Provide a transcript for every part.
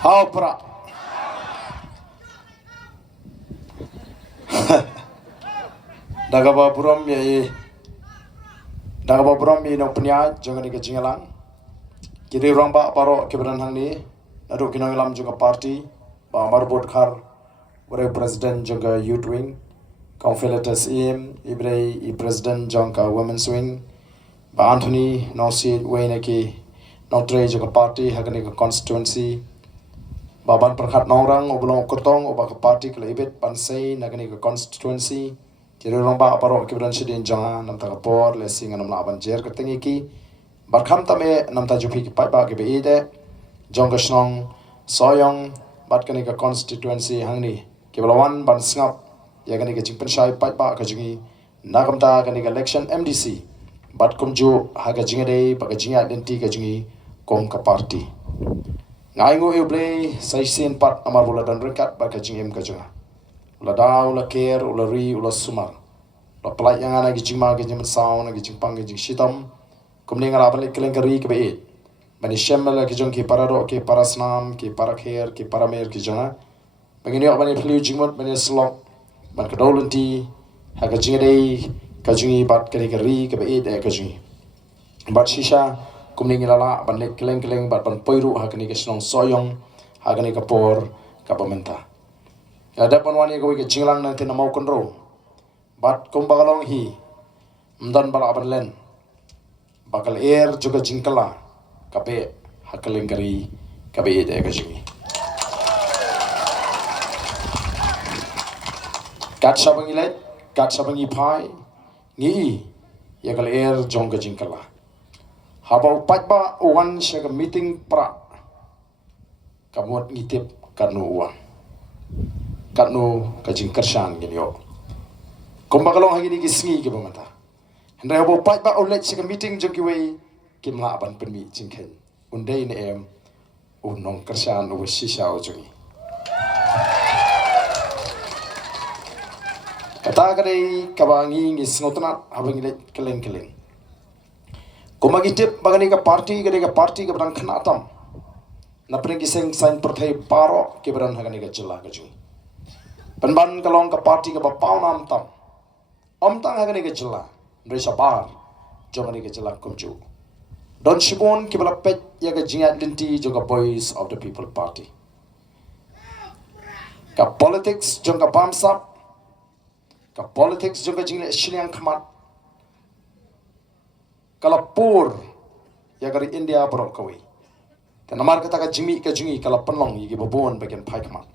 How pra. Dagaba buram ye. Dagaba buram ye no punya jangan ni jingïalang. Kiri orang ba paro keberan hang ni. Nado kinong lam juga parti. Ba marbot khar. Wara president juga youth wing. Confederates ibrei I president jangka women's wing. Ba Anthony no seat wayne ki no tre juga parti hagani ka constituency. Baban perkhat nongrang oblong kotong oba ka parti kala ibet pansei nagani ka constituency. Kiri orang ba paro keberan sidin jangan nam ta kapor lesing nam laban jer ka tengi ki. Barkham tame nam ta jupi ki pai ba ke be ide. Jong ka snong Sohïong bat kani ka constituency hangni. Kibalawan ban sngap ya kani ka jingpen shai pai ba ka jingi nagam ta kani ka election MDC bat kumju haga jingade ba ka jinga denti ka jingi kom ka parti. Ngaingo ible saisin pat amar bola dan rekat ba ka jingem ka jinga. Ula daw ula care ula ri ula sumar. Ula pelai yang ana ki jingma ka jingmen saw na ki jingpang ka jing shitam. Kumni ngala balik keleng ka ri ka be it. Bani shemmel ki jong ki parado ki parasnam ki parakher ki paramer ki jonga. Bangini ok bani fliu jingmot bani slok ban ka dawlanti haga jingade ka jingi bat kani ka ri ka be it ka jingi. Bat shisha kumni ngilala ban lek keleng bat ban poiru hakani ka snong Sohïong hakani ka por ka pamenta. Ya dapan wani ka wi ka jinglang nang tina mau konro. Bat kumbagalong hi mdan bala ban len. Bakal juga jingkala kape hakaleng kari kape ide ka jingi. Kat sabang ilet, kat sabang ipai, ngi ya kal jong ka jingkala. Habau patba uwan siya ka meeting pra. Kamuat ngitip kanu uwan. Kanu ka jingkersan gini yo. Kumbakalong hagi ni kisngi ki pamata. Hendai habau patba ulet siya ka meeting jong kiway kimla aban penmi Jingkren. Undai ni unong kersan uwa sisa ujongi. Kata kadai kabangi ngi sngotanat habang ilet keleng. Kumagitip bagani ka parti ka berang kena atam. Na pring kiseng sain perthai paro ke beran hagani ka jela ka jungi. Penban kalong ka parti ka bapau nam tam. Tang hagani ka jela. Ndresa bar jongani ka jela kumju. Don shibon ki bala pet ya ka jingat linti jonga Voice of the People Party. Ka politics jonga bamsap. Ka politics jonga jingle shiliang khamat. Kala pur ya dari India borok kawi. Tanamar kata ka jimi ka jungi kala penlong yigi babon bagian pai khamat.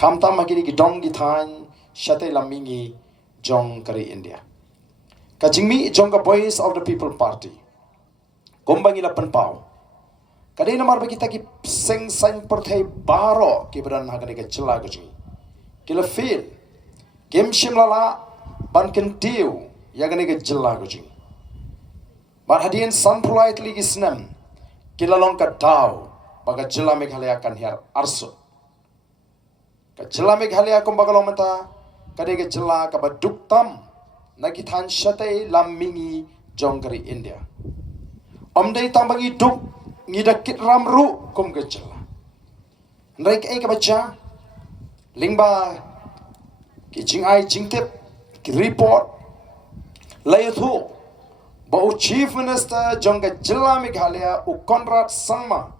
Kamtam magini ki dong gi than shate lamingi jong kari India. Ka jimi jonga Voice of the People Party. Kombangi la penpau. Kadai namar bagi kita ki seng sang perthai baro ki beran hagani ka jela ka jungi. Kila feel game shimlala ban kentiu ya gani ka jela ka jungi. Bar hadian sampulai tli gisnam kilalong ka daw baga jela Meghalaya kan hiar arso. Ka jela Meghalaya kumbagalong menta kadai ka jela ka baduk tam nagithan syate lamingi jongkari India. Omdai tambangi duk ngidakit ramru kum ka jela. Nrek ka baca lingba ki jingai jingtip ki report layathu Bau Chief Minister jongga jela Meghalaya u Conrad Sangma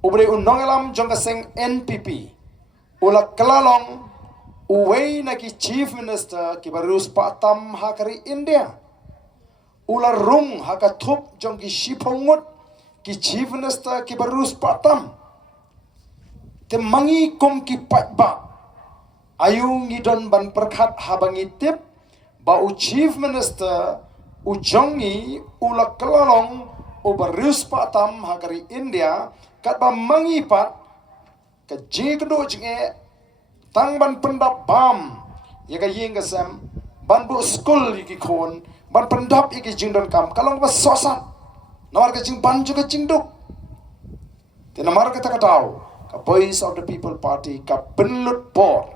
ubre u nongelam jongga seng NPP ula kelalong uwei naki Chief Minister ki barus patam hakari India ula rung haka thup jonggi shipongut ki Chief Minister ki barus patam te mangi kum ki patba ayu ngidon ban perkhat habangi tip bau Chief Minister ujongi ula kelalong ubarus patam hakari India kat ba mangipat ka jingdo jinge tangban pendap bam ya ka ying kasam ban bu school yiki kon ban pendap yiki jingdon kam kalong ba sosat nawar ka jing ban juga jingduk te namar ka takataw ka Voice of the People Party ka penlut por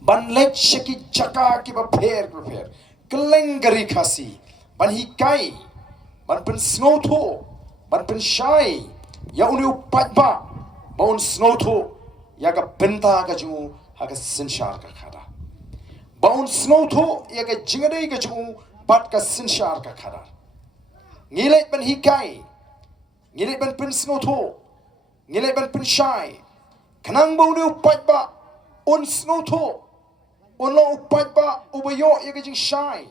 ban lek shiki jaka ki ba pher keleng gari khasi ban hikai ban pen snowto ban pen shai ya uni upatba baun snowto yaga benta ka jungu haga sinshar ka khada baun snowto yaga jingade ka jungu bat ka sinshar ka khada ngilai ban hikai ngilai ban pin snowto ngilai ban pin shai kanang bau ni upat ba un snowto un lo upat ba ubayo yaga jing shai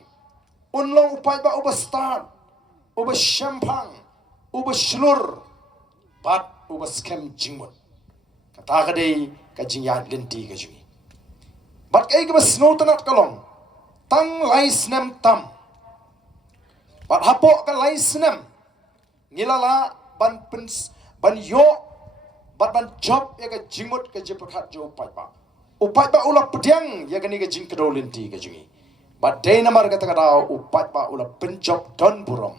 un lo upat ba uba start uba shampang uba shlur bat uba scam jingmut kata kadai ka jingyan lenti ka jungi bat kai ka snow tanat kalong tang laisnem tam bat hapo ka laisnem ngilala ban pins ban yo bat ban job ya ka jingmut ka jepakhat jo upai ba ula pediang ya ka ni ka jing kadol lenti ka jungi bat day namar kata kata upai ba ula penjob don burom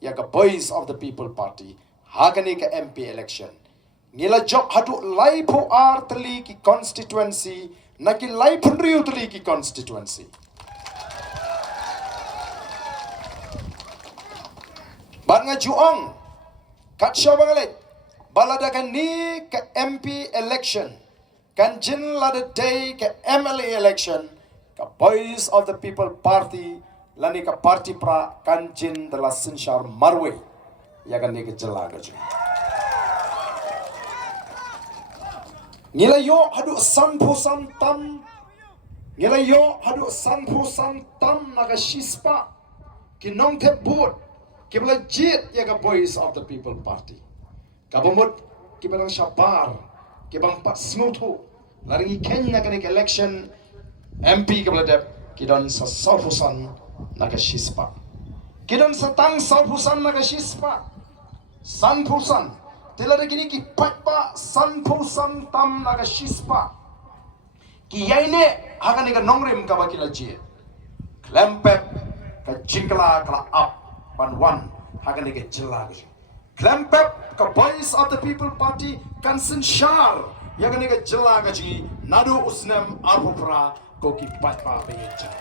ya ka voice of the people party hagani ka MP election ngila job hadu lai po artli ki constituency naki lai punri utli ki constituency bat nga juong kat shaw bangalet balada kan ni ka MP election kan jin lada day ka MLA election ka voice of the people party lani ka party pra kan jin de la sinshar marwe ya kan ni ka jela ga ju ngila yo hadu san phu san tam ngila yo hadu san phu san tam na ka shispa ki nong the board ki bla jit ya ka voice of the people party ka bomot ki bang shabar ki bang pat smutu laringi kenya kan election MP ka bla dep ki don sa saufusan na ka shispa ki don sa tang saufusan na ka shispa san phusan tilada kini ki patpa san phusan tam na ka shispa ki yaine hagani ka nongrim ka bakila ji klempep ka jingla kala up ban one hagani ka jilla ka klempep ka voice of the people party kan sinshar yagani ka jilla ka ji nadu usnem arpura ko ki patpa beja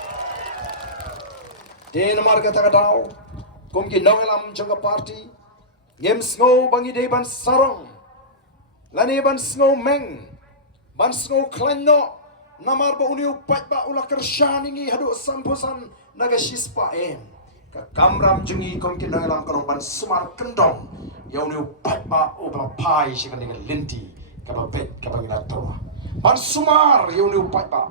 den mar ka takadaw kom ki nongelam janga party ngem snow bangi de ban sarong lani ban snow meng ban snow klanno namar ba uni upat ba ula kershani ngi hadu sampusan naga shispa ka kamram jungi kom ki nongelam kanong ban sumar kendong ya uni upat ba ubla pai shikani ka linti ka ba bet ka bangina toa ban sumar ya uni upat ba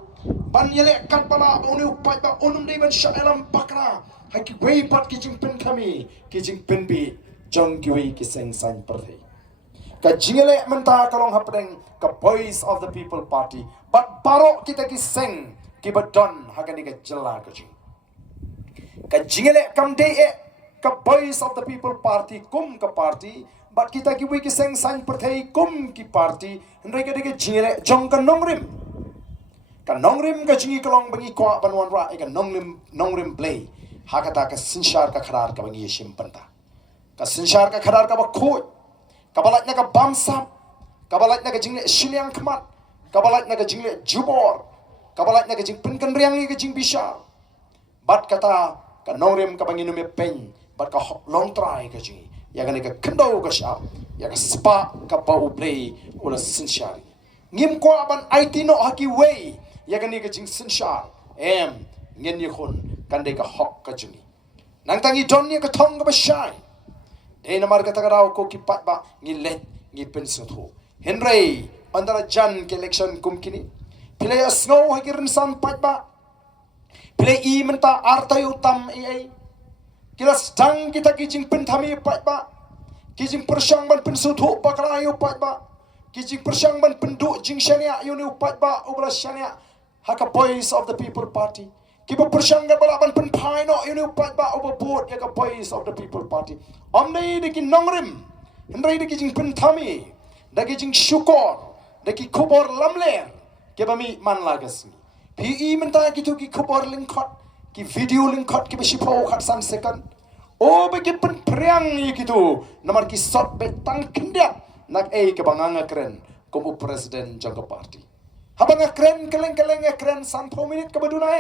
ban yele kat bala uni upat ba unum de ban shaelam pakra haki wei pat ki jingpen kami ki jingpen bi jong kiwi ki seng san perthi ka jingele menta kalong hapdeng ka voice of the people party but paro kita ki seng ki badon hagani ka jella ka jing ka jingele kam de ka voice of the people party kum ka party but kita ki wi ki seng san perthi kum ki party ndai ka de jingele jong ka nongrim ka jingi kalong bangi kwa banwan ra ka nongrim play hakata ka sinshar ka kharar ka bangi shimpanta ka sinshar ka kharar ka bakhoi ka balat na ka bamsam ka balat na ka jingle shiliang khmat ka balat na ka jingle jubor ka balat na ka jing pinkan riang ni ka jing bishar bat kata ka nongrim ka banginu me pen bat ka long try ka jing ya ka ni ka kendo ka sha ya ka spa ka ba play ula sinshar ngim ko ban IT no haki way ya ka ni ka jing sinshar ngen ni khun kan de ka hok ka jing nang tangi don ni ka thong ka ba shai de namar kata karau ko ki pat ba ngilet ngi pensuthu henry andara jan ke election kum kini play a snow hagirin san pat ba play I menta artai utam ai kilas dang kita kijing pen thami pat ba kijing persyang ban pensuthu pakra yu pat ba kijing persyang ban pendu jing shania yu ni pat ba ubla shania haka voice of the people party kiba persyangga balaban pen paino ini upat ba over board ya ka voice of the people party amnai de ki nongrim hendrai de ki jing pen thami da ki jing shukor da ki khobor lamler ke bami man lagas pi menta ki tu ki khobor link khot ki video link khot ki beshi pho khat san second o be ki pen priang ki tu nomor ki sot be tang kindia nak ke banganga kren komu presiden jangka party habanga kren keleng kren san 4 minute ka baduna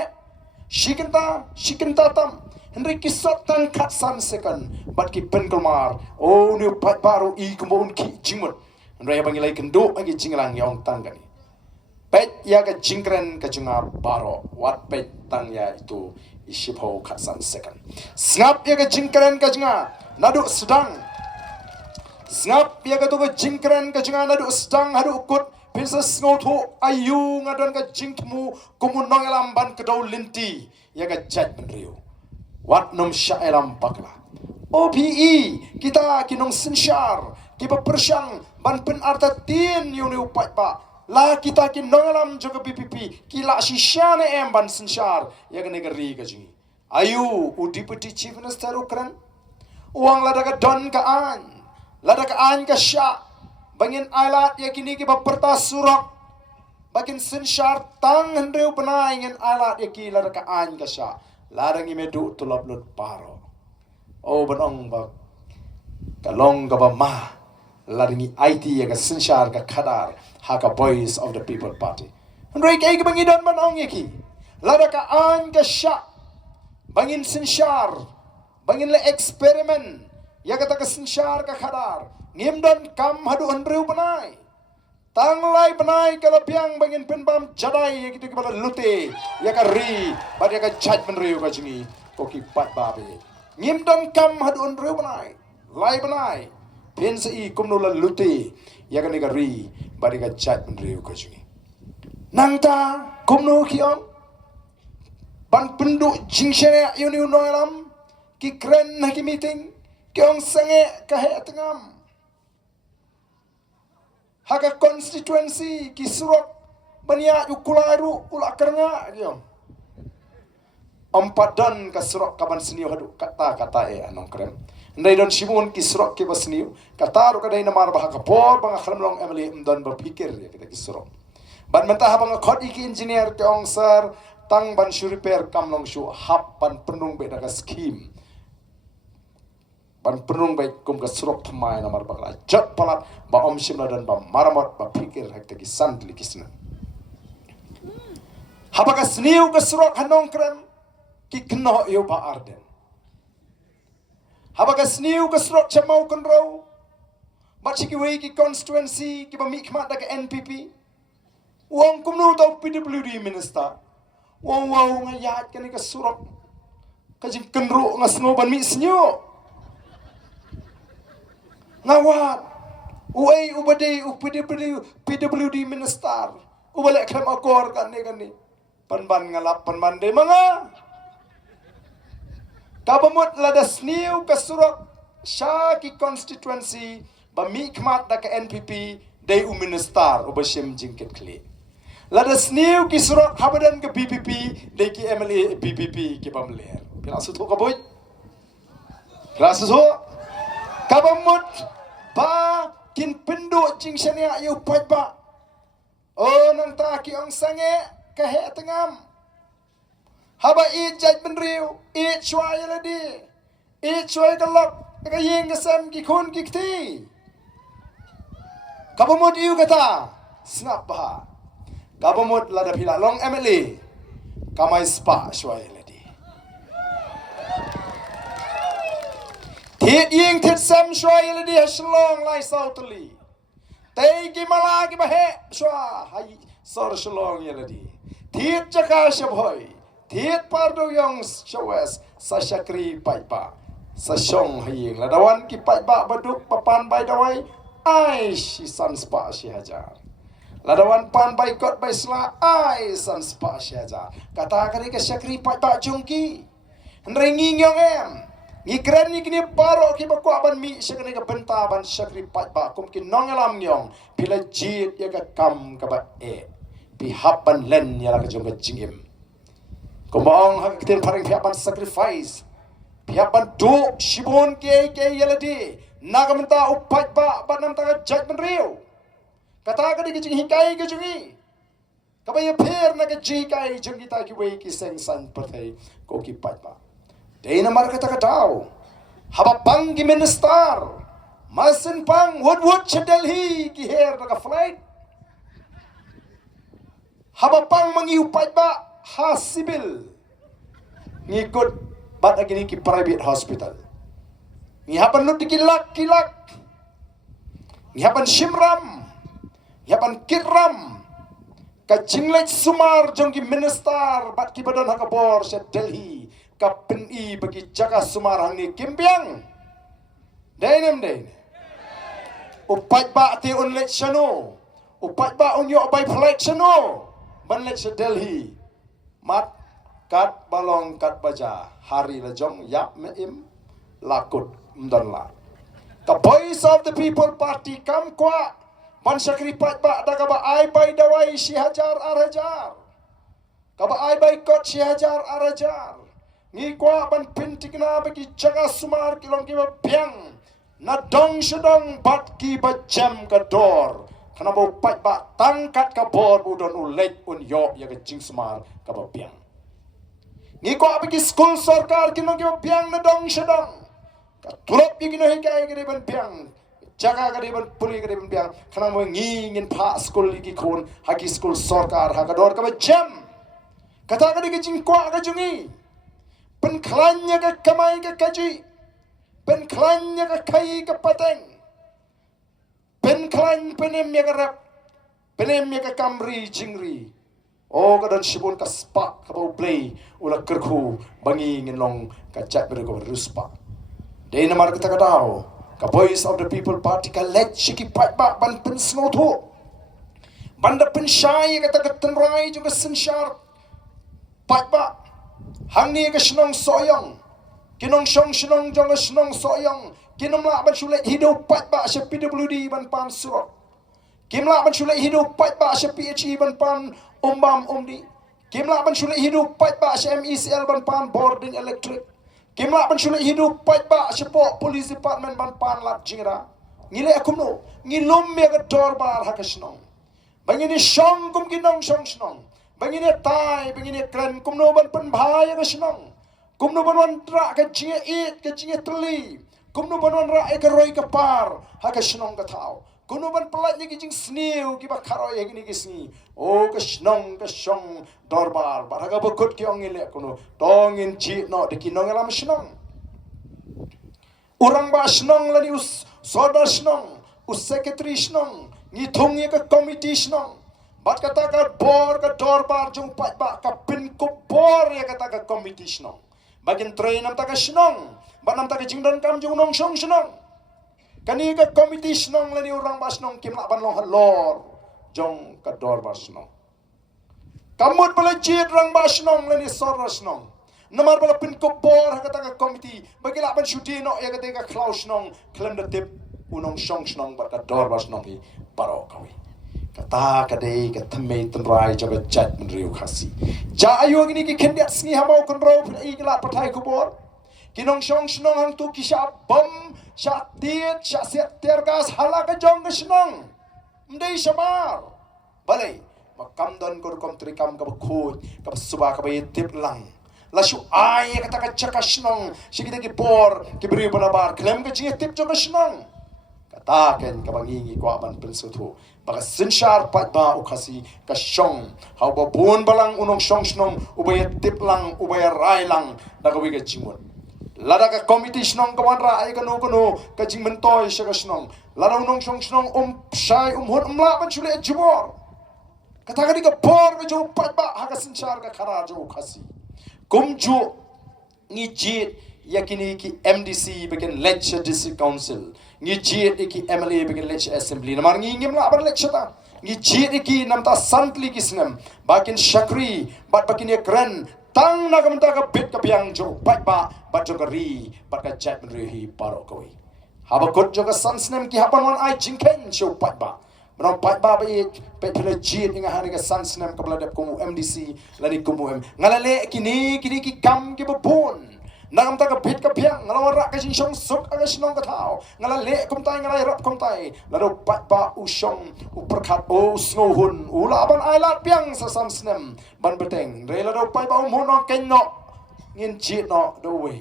Shikinta tam Henry kisot tang kat san second but ki pen kelmar oh ni pat baru I kumbon ki jimut Andai bangilai kendo agi jinglang yang tanggani. Pet ya ke Jingkren ke junga baro wat pet tang ya itu isipho khasan second. Snap ya ke Jingkren ke junga nadu sedang. Snap ya ke tu ke Jingkren ke junga nadu sedang hadu ukut pinses ngoto ayu ngadon ke jingtmu kumunong elam ban kedau linti ya ke jat menriu. Wat num syailam pakla. OPE kita kinong sinsyar kita persyang ban pen arta tin yuni upat ba. La kita ki nongalam juga VPP kila sishane ban sinsyar ya ke negeri ke jingi. Ayu Deputy Chief Minister Ukraine uang lada ka don ka an ka sya bangin alat ya kini ki baperta surak bakin sinsyar tang hendreu penai ngin alat ya ki lada ka an ka sya lada ngi medu tulap lut paro. Oh benong ba kalong ka ba ma lada ngi IT ya ka sinsyar ka kadar haka voice of the people party. Andai kay bangidon manong yaki. Lada ka an ka sya. Bangin sinsyar. Bangin le eksperimen. Ya kata ka sinsyar ka khadar. Ngimdon kam hadu andreu panai. Tanglai panai kalapiang bangin penbam jadai ya gitu kepala lute. Ya ka ri. Bad ya ka jaj menreu ka jingi. Koki pat babe. Ngimdon kam hadu andreu panai. Lai panai. Pensei kumnula lute. Ya ka negari. Bariga chat menriu ka jungi. Nangta kumno kiong ban penduk jingshene yuni unoelam ki kren na ki meeting kiong sange ka he tengam. Haka constituency ki surok bania ukularu ulakarnga kiong. Empat don ka surok kaban seniu hadu kata anong kren. Ndai don simun kisrok ke basniu kata ru kadai namar bah kapor bang khamlong emli mdon berpikir ya kita kisrok ban mentah bang khot iki engineer ke ongsar tang ban shu repair kamlong shu hap ban penung be daga scheme ban penung be kum kasrok thamai namar bakla jat palat ba om simna dan ba maramot ba pikir hak tagi sandli kisna habaka sniu kasrok hanong krem ki kno yo ba Ardent. Habaka sniu kasrok chamau konro. Bachiki wei ki constituency ki ba mikmat da ka NPP. Wong kumnu tau PWD minister. Wong ngayat kan ka surok. Ka jing kenro ngasngo ban mi snyo. Ngawat. Uai ubade PWD minister. Ubale klam akor kan ni. Panban ngalap panban de manga. Kabamut lada sniu kasurok syaki constituency ba mikmat da ka NPP day minister ubashim jingket kli. Lada sniu ki surok habadan ke VPP day ki MLA VPP ki bamler. Pila sutu ka boy. Rasu kabamut ba kin pendo jingshania yu pat ba. Oh nang ta ki ong sange ka he tengam. Haba jaj menriu, chwai ladi, chwai kalok, kayeng kesam kikun kikti. Kabamut iu kata, snap bah. Kabamut lada pila long MLA, kamai spa chwai ladi. Tit ying tit sam chwai ladi haslong lai sautali. Tay gimala gibahe chwa hai sor shlong ladi. Tit jaka shabhoy. Tiet pardo yang showes sa syakri paipa sa syong haying ladawan ki paipa baduk papan bai dawai ai si san spa si hajar ladawan pan bai kot bai sla ai san spa si hajar kata kari ke syakri paipa jungki ndrengi nyong ngikren ni kini paro ki bakwa ban mi syakri ke benta ban syakri paipa kum ki nongelam nyong pila jit ya ka kam ka ba pihap ban len ya la ka jong ka jingim. Kumbang hak kita paling piapan sacrifice, piapan do shibon ke yeladi, naga menta upat ba nam taga jaj menriu. Kata ka di kejing hikai kejungi, kabaya pher naga jikai jungi ta ki wei ki seng san pertai ko ki pat ba. Dei namar kata ka dau, haba pang ki minister, masin pang wood Delhi ki her naga flight. Haba pang mangi upat ba. Hasibil ngikut bat lagi ki private hospital. Ni hapan lu kilak ngiapan Shimram, ngiapan Kiram, ka Jinglek Sumar jongki minister bat ki badan hakabor se Delhi, ka peni bagi jaga Sumar hang ni Kimpiang. Dainem dain. Upat ba ti unlet shano, upat ba unyo by flight shano, banlet se Delhi, mat kat balong kat baja, hari la jong yap meim lakut mdanla. The voice of the people party kam kwa ban sakripat ba da kaba ai bai dawai si hajar arajar kaba ai bai kot si hajar arajar ngi kwa ban pintikna bagi jaga Sumar kilong ki piang na dong sedong bat ki bajam ka dor kana bo pat ba tangkat ka bor budon ulet un yo ya ke Jing Sumar ka piang ngi kwa bagi school sarkar kilong ki piang na dong sedong tulop begini hikai kiri ban piang, jaga kiri ban puli kiri ban piang. Karena mau ngingin pak school lagi kon, haki school sarkar hakador kau jam. Kata kiri kejingkwa kejungi, penklannya ke kamai ke kaji, penklannya ke kai ke pateng, penklan penemnya ke rap, penemnya ke kamri jingri. Oh kadang sibun ke spak kau play, ulah kerku bangi ngelong kacak berko ruspak. Day namar kita kadao, ka voice of the people party ka let shiki pat ba ban pen snotho. Banda pen shai kata ketenrai juga sensyar pat ba. Hang ni ka Sohïong Sohïong. Kinong snong jong Sohïong Sohïong. Kinom la ban sulet hidup pat ba se PWD ban pan surok. Kim la ban sulet hidup pat ba se PHE ban pan umbam umdi. Kim la ban sulet hidup pat ba se MECL ban pan boarding electric. Kimla ban sulit hidup pai ba sepo police department ban pan lat jingra ngile akumno ngilum me ga dorbar hakasnong bangini shong kum ginong shong snong bangini tai bangini kran kumno ban pan bhai ga snong kumno ban wan ra ga jinge it ga jinge tli kumno ban wan ra ga roi ga par hakasnong ga thau kumno ban plat ni jing sniu ki ba kharo ye ni ki sni o ga snong ga shong dorbar baraga bokut ki ongile kuno tongin chi no de ki nongalam snong urang ba snong lani us soda snong us secretary snong ni thongi ka committee snong bat kata ka bor ka dorbar jung pat ba ka pin ko bor ya kata ka committee snong bagin train nam ta ka snong ba nam ta ka jingdan kam jung nong snong snong kani ka committee snong lani urang ba snong kim la ban long halor jong ka dorbar snong kamut bala jid rang ba snong lani sor snong namar bala pin ko bor hakata ka committee bagila ban shuti no ya kata ka klaus snong klem de tip unong shong snong ba ka dor ba snong hi baro kawi kata ka dei ka thame tanrai jaga chat man riu khasi ja ayo gini ki khendiat sngi hamau kon ro i gila pathai ko bor kinong shong snong hang tu ki sha bom sha tiet sha set tergas hala ka jong ka snong mdei shamar balai makam don kor kom trikam ka khut ka suba ka bay tip lang lasu ai kata ka chaka snong sigita ki por ki bri banabar klem ka jinge tip jong ka snong kata ken ka bangingi ko aban pensutu baka sinshar pat ba ukasi ka shong how ba bun balang unong shong snong ubay tip lang ubay rai lang daga wi ka jimun lada ka committee snong ka wan ra ai ka no ka jingmen toy sha ka snong lada unong shong snong shai hot mla ban chule jibor kata ka di ka por ka jo pat ba ha ka sinshar ka khara jo ukasi kumju ngi jit yakini ki MDC bagian lecture district council ngi jit ki MLA bagian lecture assembly namar ngi ngim la bar lecture ta ngi jit ki namta santli ki sngam bagian shakri bat bagian kran tang na kamta ka bit ka piang jo pat ba bat jo ka ri bat ka chat ri hi paro koi haba kot jo ka sansnem ki haban wan ai Jingkren jo pat ba Menang pat ba pe pele jit inga hari ka sansnem ka bladap kumu MDC lani kumu ngalale kini ki kam ki babon nagam ta ka bit ka piang ngalawan ra ka jing shong suk aga snong ka thao ngalale kum tai ngalai rap kum tai lado pat ba u shong u perkhat o snow hun ula ban ai lat piang sa sansnem ban beteng re lado pat ba mon no ken no ngin jit no do we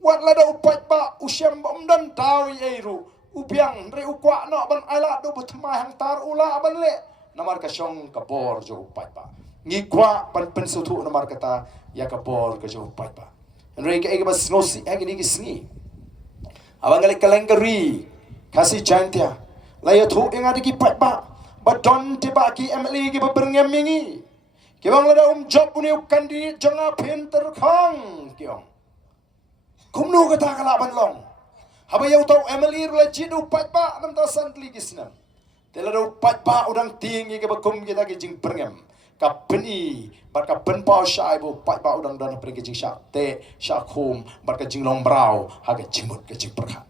wat lado pat ba u shem bom dan tawi eiru upiang re ukwa no ban ala do butmai hang tar ula ban le namar ka shong ka bor jo pat ba ngi kwa pan pen su thu namar kata ya ka bor ka jo pat ba re ka bas snosi ag ni sngi abang gale kalengari kasi chantia Laya thu yang ada ki pat ba. Badon tiba ki MLA ki berengem mingi. Ki bang lada job uni kandidate jonga pinter khang kiong. Kumno kata kala ban long. Haba yau tau MLA rula jidu pat ba nam ta santli kisnam. Telado pat ba udang tinggi ke bakum kita ki jing berengem. Kapeni bar ka pen pau syai bu pat ba udang dan pergi jing syak te syak khum bar ka jing long brau ha ka jimut ka jing perkhan.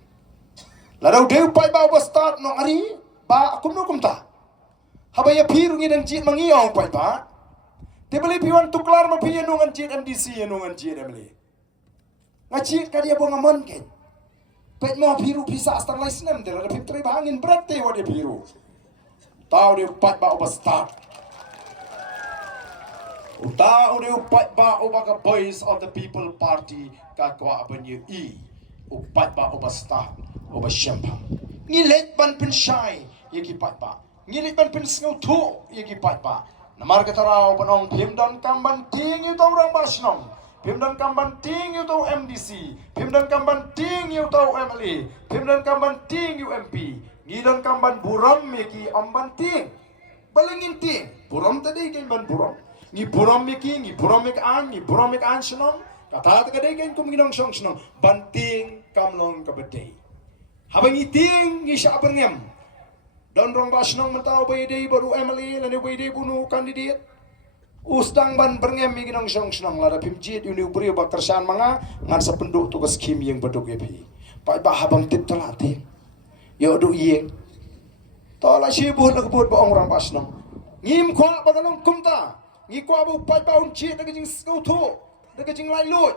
Ladau deu pat ba start no ari ba kumno kumta. Haba ya piru ngi dan jit mangiong pat ba. Dia beli piwan tuklar ma piye nungan jit MDC nungan jit MLA. Ngajit ka dia bonga mon ken. Pet mo piru bisa stang lai snem de la pip tri bangin brate wa dia piru. Tau dia pat ba oba start. Tau dia pat ba oba ka voice of the people party ka kwa abenyu e. Pat ba oba start oba shempang. Ngilet ban pin shai yeki pat ba. Ngilit ban pin ngau thu yeki pat ba. Namar katarau panong pimdan kamban ting yu tau orang basnong. Pimdan kamban ting yu tau MDC. Pimdan kamban ting yu tau MLA. Pimdan kamban ting yu MP. Ngidan kamban buram meki amban ting. Balingin ting. Buram tadi kan ban buram. Ngi buram mek an senong. Kata tadi kan kum ginong song senong. Banting kamlong kabedai. Habang ting ngi syak berngem. Dan rong basnong mentau bayde baru MLA lani bayde bunu kandidat. Ustang ban berngem ginong song senong lada pimjit uni ubri bakarsan manga ngan sependuk tugas kim yang beduk yepi. Pai ba habang tip telati. Yo du yeng. Tola sibut nak buat ba orang basnong. Ngim kwa bagalong kumta. Ngi kwa bu pai ba unjit nak jing skautu. Nak jing lai lut.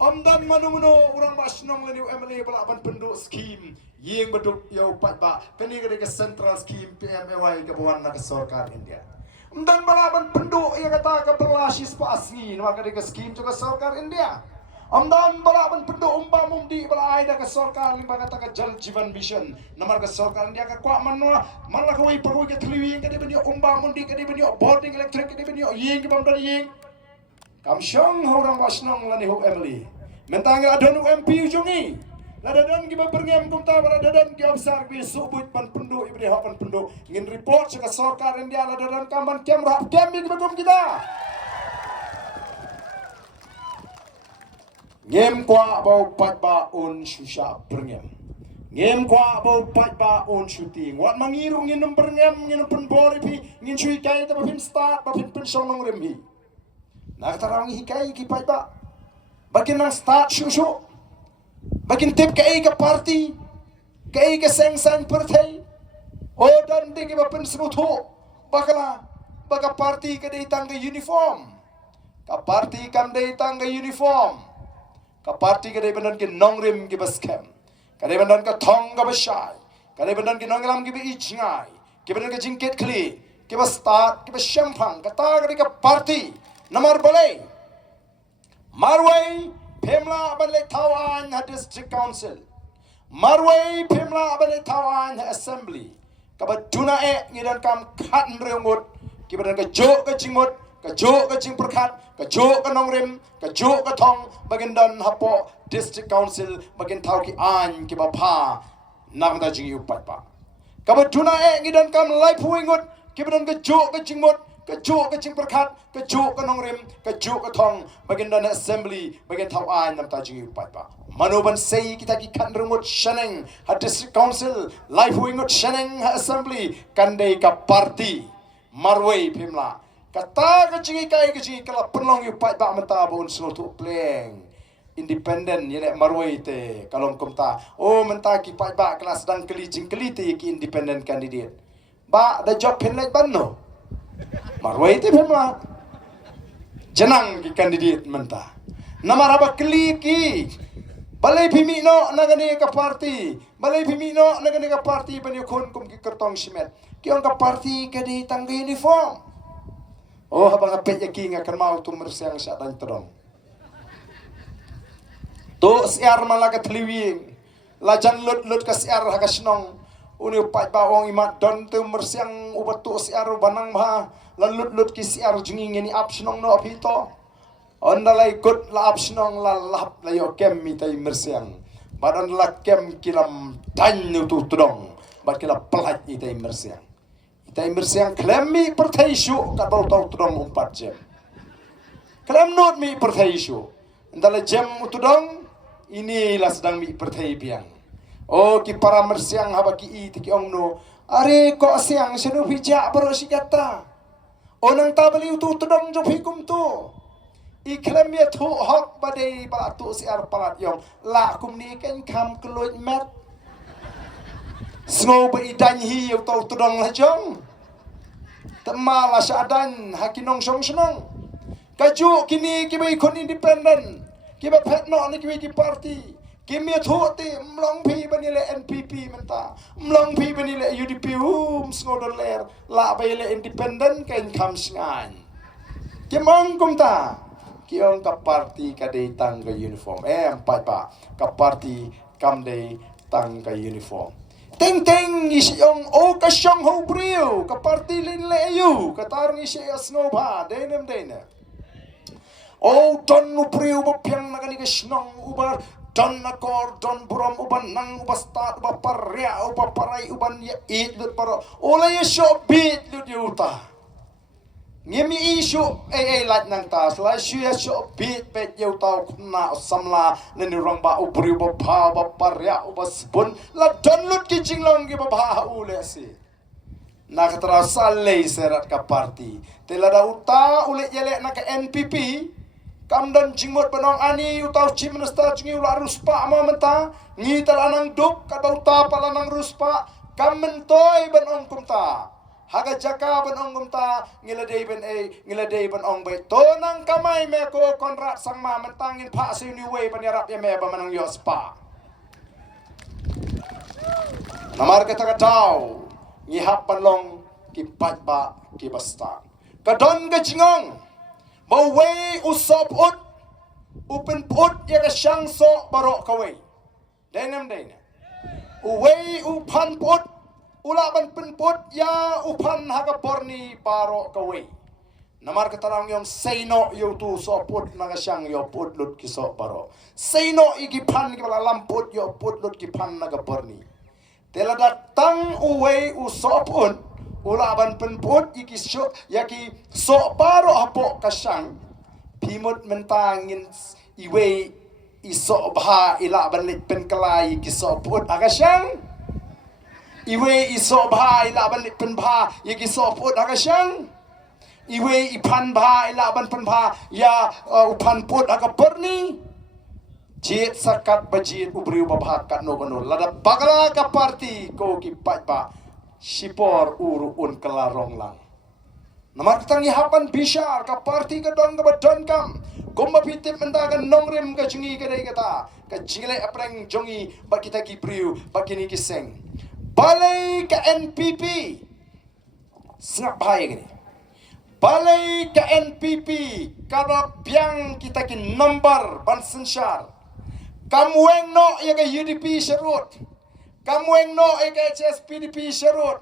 Amdan manu orang basnong lani MLA balaban penduk skim. Yang beduk yau pat ba kani ke central scheme PMAY ke bawan nak sarkar India. Dan balaban penduk yang kata ke belasis pasngi maka ke scheme juga sarkar India. Amdan balaban penduk umba mumdi balai dah ke sarkar limba kata ke Jal Jivan Vision namar ke sarkar India ke kwa manwa malah koi perlu ke teliwi ke dia benyo umba mumdi ke dia benyo boarding electric ke dia benyo yeng ke bamdan yeng. Kam syong orang wasnong lani ho Emily. Mentang adonu MP ujongi. Ladadan kita berngem kumta ladadan kita besar bi subut pan penduk ibni hapan penduk ingin report ke sarkar India ladadan kamban kamera kem di bekum kita. Ngem kwa bau pat ba on susah berngem. Ngem kwa bau pat ba on shooting. Wat mangiru ngin berngem ngin pen bori pi ngin chui kai ta bapin start bapin pen song remhi. Nak tarang hikai ki pat ba. Bakin nang start shushu. Bakin tip ke parti, ke sengsan partai, oh dan degi bapen sebutu, baka parti ke datang ke uniform, ka parti kam datang ke uniform, ka parti ke datang ke nongrim ke baskem, ka datang ke thong ke basai, ka datang ke nonglam ke bijngai, ke datang ke jingket kli, ke start ke shampang, kata ke parti, nomor boleh, marwai. Pemla balik tawan ha district council. Marway pemla balik tawan ha assembly. Kabat tuna ngidan kam khat nreungut. Kibadan ka jo ka jingmut, ka jo ka jing perkhat, ka jo ka nongrim, ka jo ka thong bagindan hapo district council bagin tau ki an ki bapha nagda jing upat pa. Kabat tuna ngidan kam lai puingut, kibadan ka jo ka jingmut. Kejuk ke jing perkhat, kejuk ke nongrim, kejuk ke thong, bagian dan assembly, bagian tawaan nam tajing upat pa. Manuban say kita ki kan rengut sheneng, ha district council, life wingut sheneng ha assembly, kandai ka parti, marway pimla. Kata ke jingi kala penlong upat pa menta bon selutu pleng. Independent yenek marway te kalong kumta. Oh menta ki pat ba kelas dan keli jingkeli te ki independent candidate. Ba da job penlek ban no. Marwai itu memang jenang ki kandidat mentah. Nama raba kliki. Balai pimi no nagani ka parti. Balai pimi no nagani ka parti bani kon kum ki kertong simet. Ki on ka parti ka di tangga uniform. Oh habang apet yaki ngakan mau tu mersiang syak dan terong. Tu siar malaka tliwing. Lajan lut ka siar hakasnong. Uni upat bawang imat don tu mersiang ubat tu siar banang maha lalut ki siar jenging ini apsnong no apito ondalai kut la apsnong la lap la yo kem mitai mersiang badan la kem kilam tan tu tudong bat kila pelat itai mersiang. Itai mersiang klem mi pertai isu kat bau tau tudong 4 jam. Klem not mi pertai isu. Entala jam utudong inilah sedang mi pertai biang. Oh ki para mersiang habaki i tiki ong no. Are ko siang senu bijak baru si kata. Onang tabali utu tudong jom hikum tu. Iklem ya tu hok badai balatu si ar palat yong. La kum ni kan kam keluit mat. Snow ba idan hi utau tudong la jong. Temala syadan hakinong song senong. Kaju kini kibai kon independen. Kibai petno ni kibai ki parti. Kimi thuti mlong phi banile NPP menta mlong phi banile UDP snow doler la baile independent kan kam sngan. Kimong kumta kiong ka parti ka dei tang ka uniform empat pa ka parti kam dei tang ka uniform. Ting ting isyong o ka syong ho brio ka parti lin le yu ka tarang isy snow ba denem dena. O don nu brio ba piang na ka snong ubar don nakor don buram uban nang ubastat uba parya uba parai uban ya it lut paro ola ya shop bit lut yuta ngemi isu lat nang ta sla shu ya shop bit bet yuta na samla nen rong ba ubri uba pa uba parya uba spun la don lut ki jinglong gi ba ba ule si na katra sale serat ka parti telada uta ule yele na ka NPP Kamdan jingmot benong ani utau chief minister jingi ula ruspa ma menta ngi talanang duk kadau ta palanang ruspa kamentoy benong kumta haga jaka benong kumta ngiladei benong be tonang kamai me ko konrat sang ma mentangin pa sini we panyarap ya me ba manang yospa namar kata katau ngi hapanlong ki patba ki basta kadon ga jingong Maway usop ut upen put ya ka syang so barok kaway. Dainam daina. Uway upan put ulaban pen put ya upan haga porni barok kaway. Namar katarang yung sayno yung tu so put naga syang yo put lut ki so barok. Sayno igipan ki bala lamput yo put lut ki pan naga porni. Tela datang uway usop ut ulaban penput iki syok yaki sok baro hapo kasyang pimut mentangin iwe isok bha ilaban lit penkelai ki sok put akasyang iwe isok bha ilaban lit penbha yaki sok put akasyang iwe ipan bha ilaban penbha ya upan put akaperni jit sakat bajit ubri babha kat no bano lada bagala ka parti ko ki patba Sipor uruun kelarong lang. Namar tangi hapan bishar ka parti ka dong ka badon kam. Gomba pitip mendagan nongrim ka jungi ka day kata. Ka jingile apreng jongi ba kita ki priu ba kini kiseng. Balay ka NPP. Sengap bahaya gini. Balay ka NPP kada biang kita ki nomor ban sensyar. Kamueng no ya ka UDP syarut. Kamu yang no HS PDP syarut.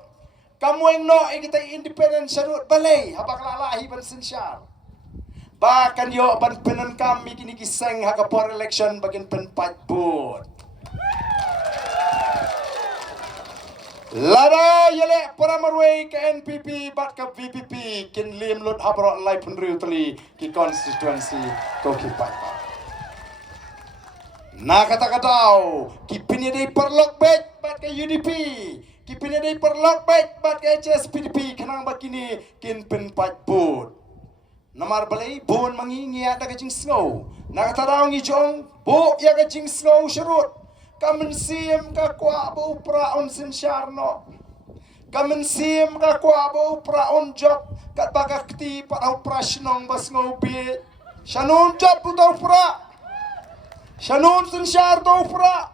Kamu yang no kita independen syarut balai habak lalahi ban sensyar. Bahkan yo ban penan kami kini kiseng haka por election bagin penpat bud. Lada yele para marway ke NPP bat ke VPP kin lim lut habro lai penriu teli ki constituency ko ki pat. Na kata-katau, kipinnya day perlok bet bat ke UDP, kipinnya day perlok bet bat ke HS PDP, kenang bakini kin penpat bud. Namar balai bon mangingi ada ke jing snow. Na kata-katau ngijong, bu ya ke jing snow syarut. Kamen sim ka kwa bu praon sensyarno. Kamen sim ka kwa bu praon job kat bagakti patau prasnong bas ngobi. Shanun job putau pra. Shanun sensyar tau pra.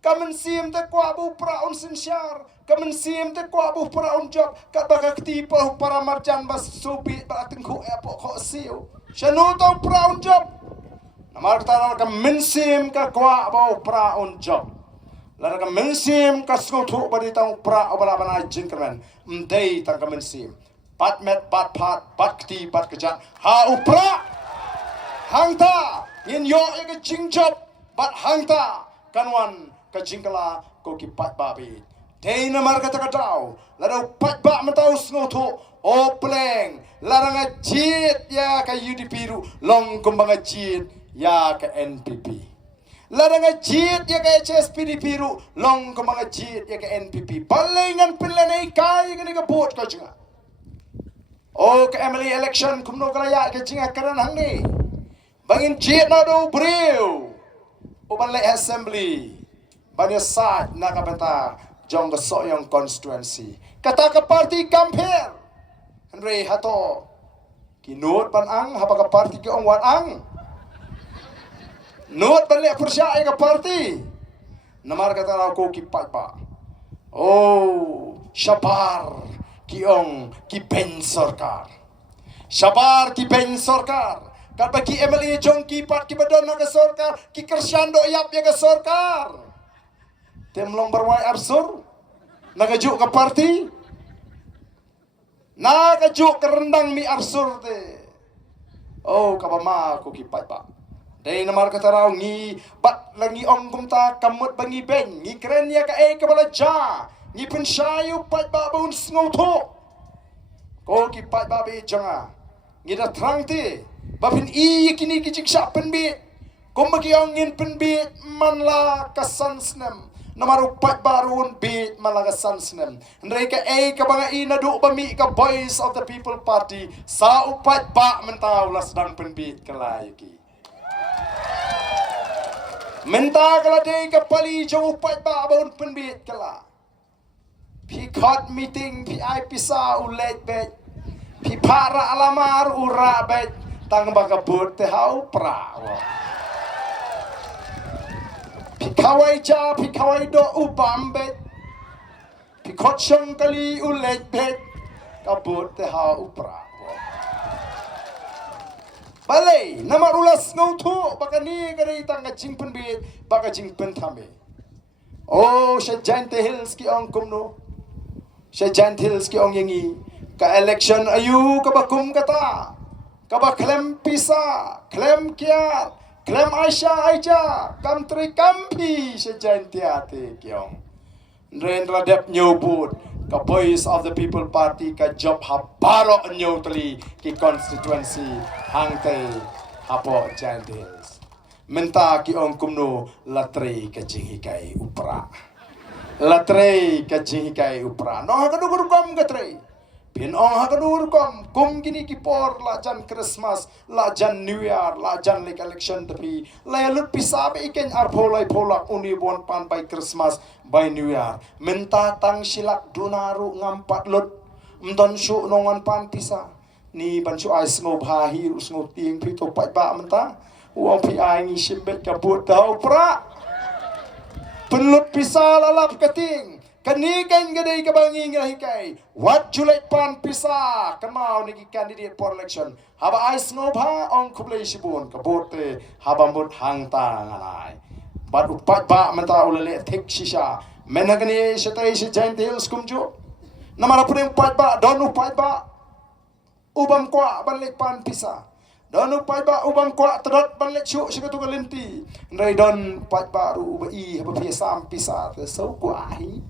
Kamen sim te kwa bu pra on sensyar. Kamen sim te kwa bu pra on job. Kat bagakti pa para marjan bas supi ba tengku epo ko siu. Shanun tau pra on job. Namar taral kamen sim ka kwa bu pra on job. Lara kamen sim ka skutu badi tau pra obala bana Jingkren. Mdei tang kamen sim. Pat met pat pat bakti pat kejat. Ha upra. Hangta. In yo ega jingjob bat hangta kanwan ka jingkala ko ki pat babi Day namar kata kadau. Ladau pat ba mentau sngoto. O pleng. Larang ajit ya ka UDP ru. Long kumbang ajit ya ka NPP. Larang ajit ya ka HSPDP ru. Long kumbang ajit ya ka NPP. Balengan penlanai kai kani ka bot ka jenga. O ka MLA election kumno kalaya ka jenga karan hang ni. Bangin jit na do breu. O balai assembly. Banyak saat nak kata jong ke Sohïong constituency. Kata ke parti campaign. Henry hato kinut pan ang haba ka parti ke ong wan ang. Not pan le persyai ka parti. Namar kata na ko ki pa. Oh, syabar ki ong ki pen sarkar. Syabar ki pen sarkar. Kat bagi MLA jong ki pat ki badon na ka sarkar, ki kersyando yap ya ka sarkar. Temlong berwai absur. Nagajuk ka parti. Nagajuk ka rendang mi absur te. Oh, kabama ko kipat pa. Day namar kata raw ngi bat langi ong kumta kamut bangi ben. Ngi kren ya ka kabala ja. Ngi pensyayu pat ba bun sngoto. Ko kipat ba be janga. Ngi da trang te. Babin i kini kijik sya penbi. Kumbagi ong ngin penbi manla kasan snem. Namaru pat barun beat malagasan snem. Mereka kabanga ina do bami ka Voice of the People Party sa upat ba mentau las dang penbeat kalayaki. Menta kala day ka pali jo upat ba baun penbeat kala. Pi court meeting pi ai pisa ulet bet. Pi para alamar ura bet tang baga but te hau pra. Pikawai ja, pikawai do ubam bet. Pikot syong kali ulet bet. Kabut te ha upra. Balai, nama ulas ngautu. Baka ni kada itang ka jingpen bet. Baka jingpen tame. Oh, siya Jante Hills ki ong kumno. Siya Jante Hills ki ong yangi. Ka election ayu kabakum kata. Kabak klem pisa. Klem kiat. Klem Aisha, kamtri kampi sejantiate kiong. Ndrendra dep nyobut ka Voice of the People Party ka job habaro nyotli ki constituency hangte hapo jandils. Menta kiong kumno latre ka jinghikai upra. Latre ka jinghikai upra. No hakadugur kom gatre. Pin ong hakadur kum gini kipor la jan Christmas la jan New Year la jan lek election tapi la lut pisabe iken arpolai polak uni bon pan by Christmas by New Year menta tang silak dunaru ngampat lut mdon syu nongan pan pisa ni ban syu ai sngob ha hi sngob ting pi to pai ba menta uang pi ai ngi simbet kabut tau pra pelut pisa lalap keting kanikan gadai kabangi ngahikai wat julai pan pisa kamau niki candidate for election haba ais ngobha ong kublai sibun kabote haba mut hangta nganai bat upat ba menta ulele thik shisha menagani setai si Jante Hills kumjo namara pudeng upat ba don upat ba ubam kwa balik pan pisa don upat ba ubam kwa tedot balik syuk sikatu galenti ndai don upat ba ru bai haba piasam pisa so kwahi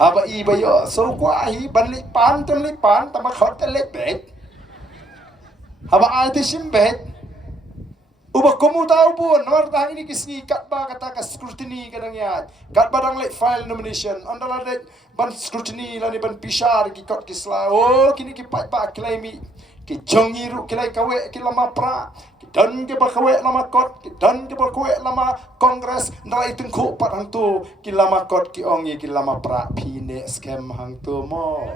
haba i bayo so kwahi banlik pan tama khot telet bet haba ai ti simbet uba komu tau pun nor tang ini kisni kat ba kata ka scrutiny kadang ya kat badang lek file nomination andala lek ban scrutiny lani ban pisar ki kot kisla oh kini ki pat ba klaimi ki jongiru kilai kawe ki lama pra ki dan ke ba kawe lama kot ki dan ke ba kawe lama kongres ndai tengku pat hang tu ki lama kot ki ongi ki lama pra pine scam hang tu mo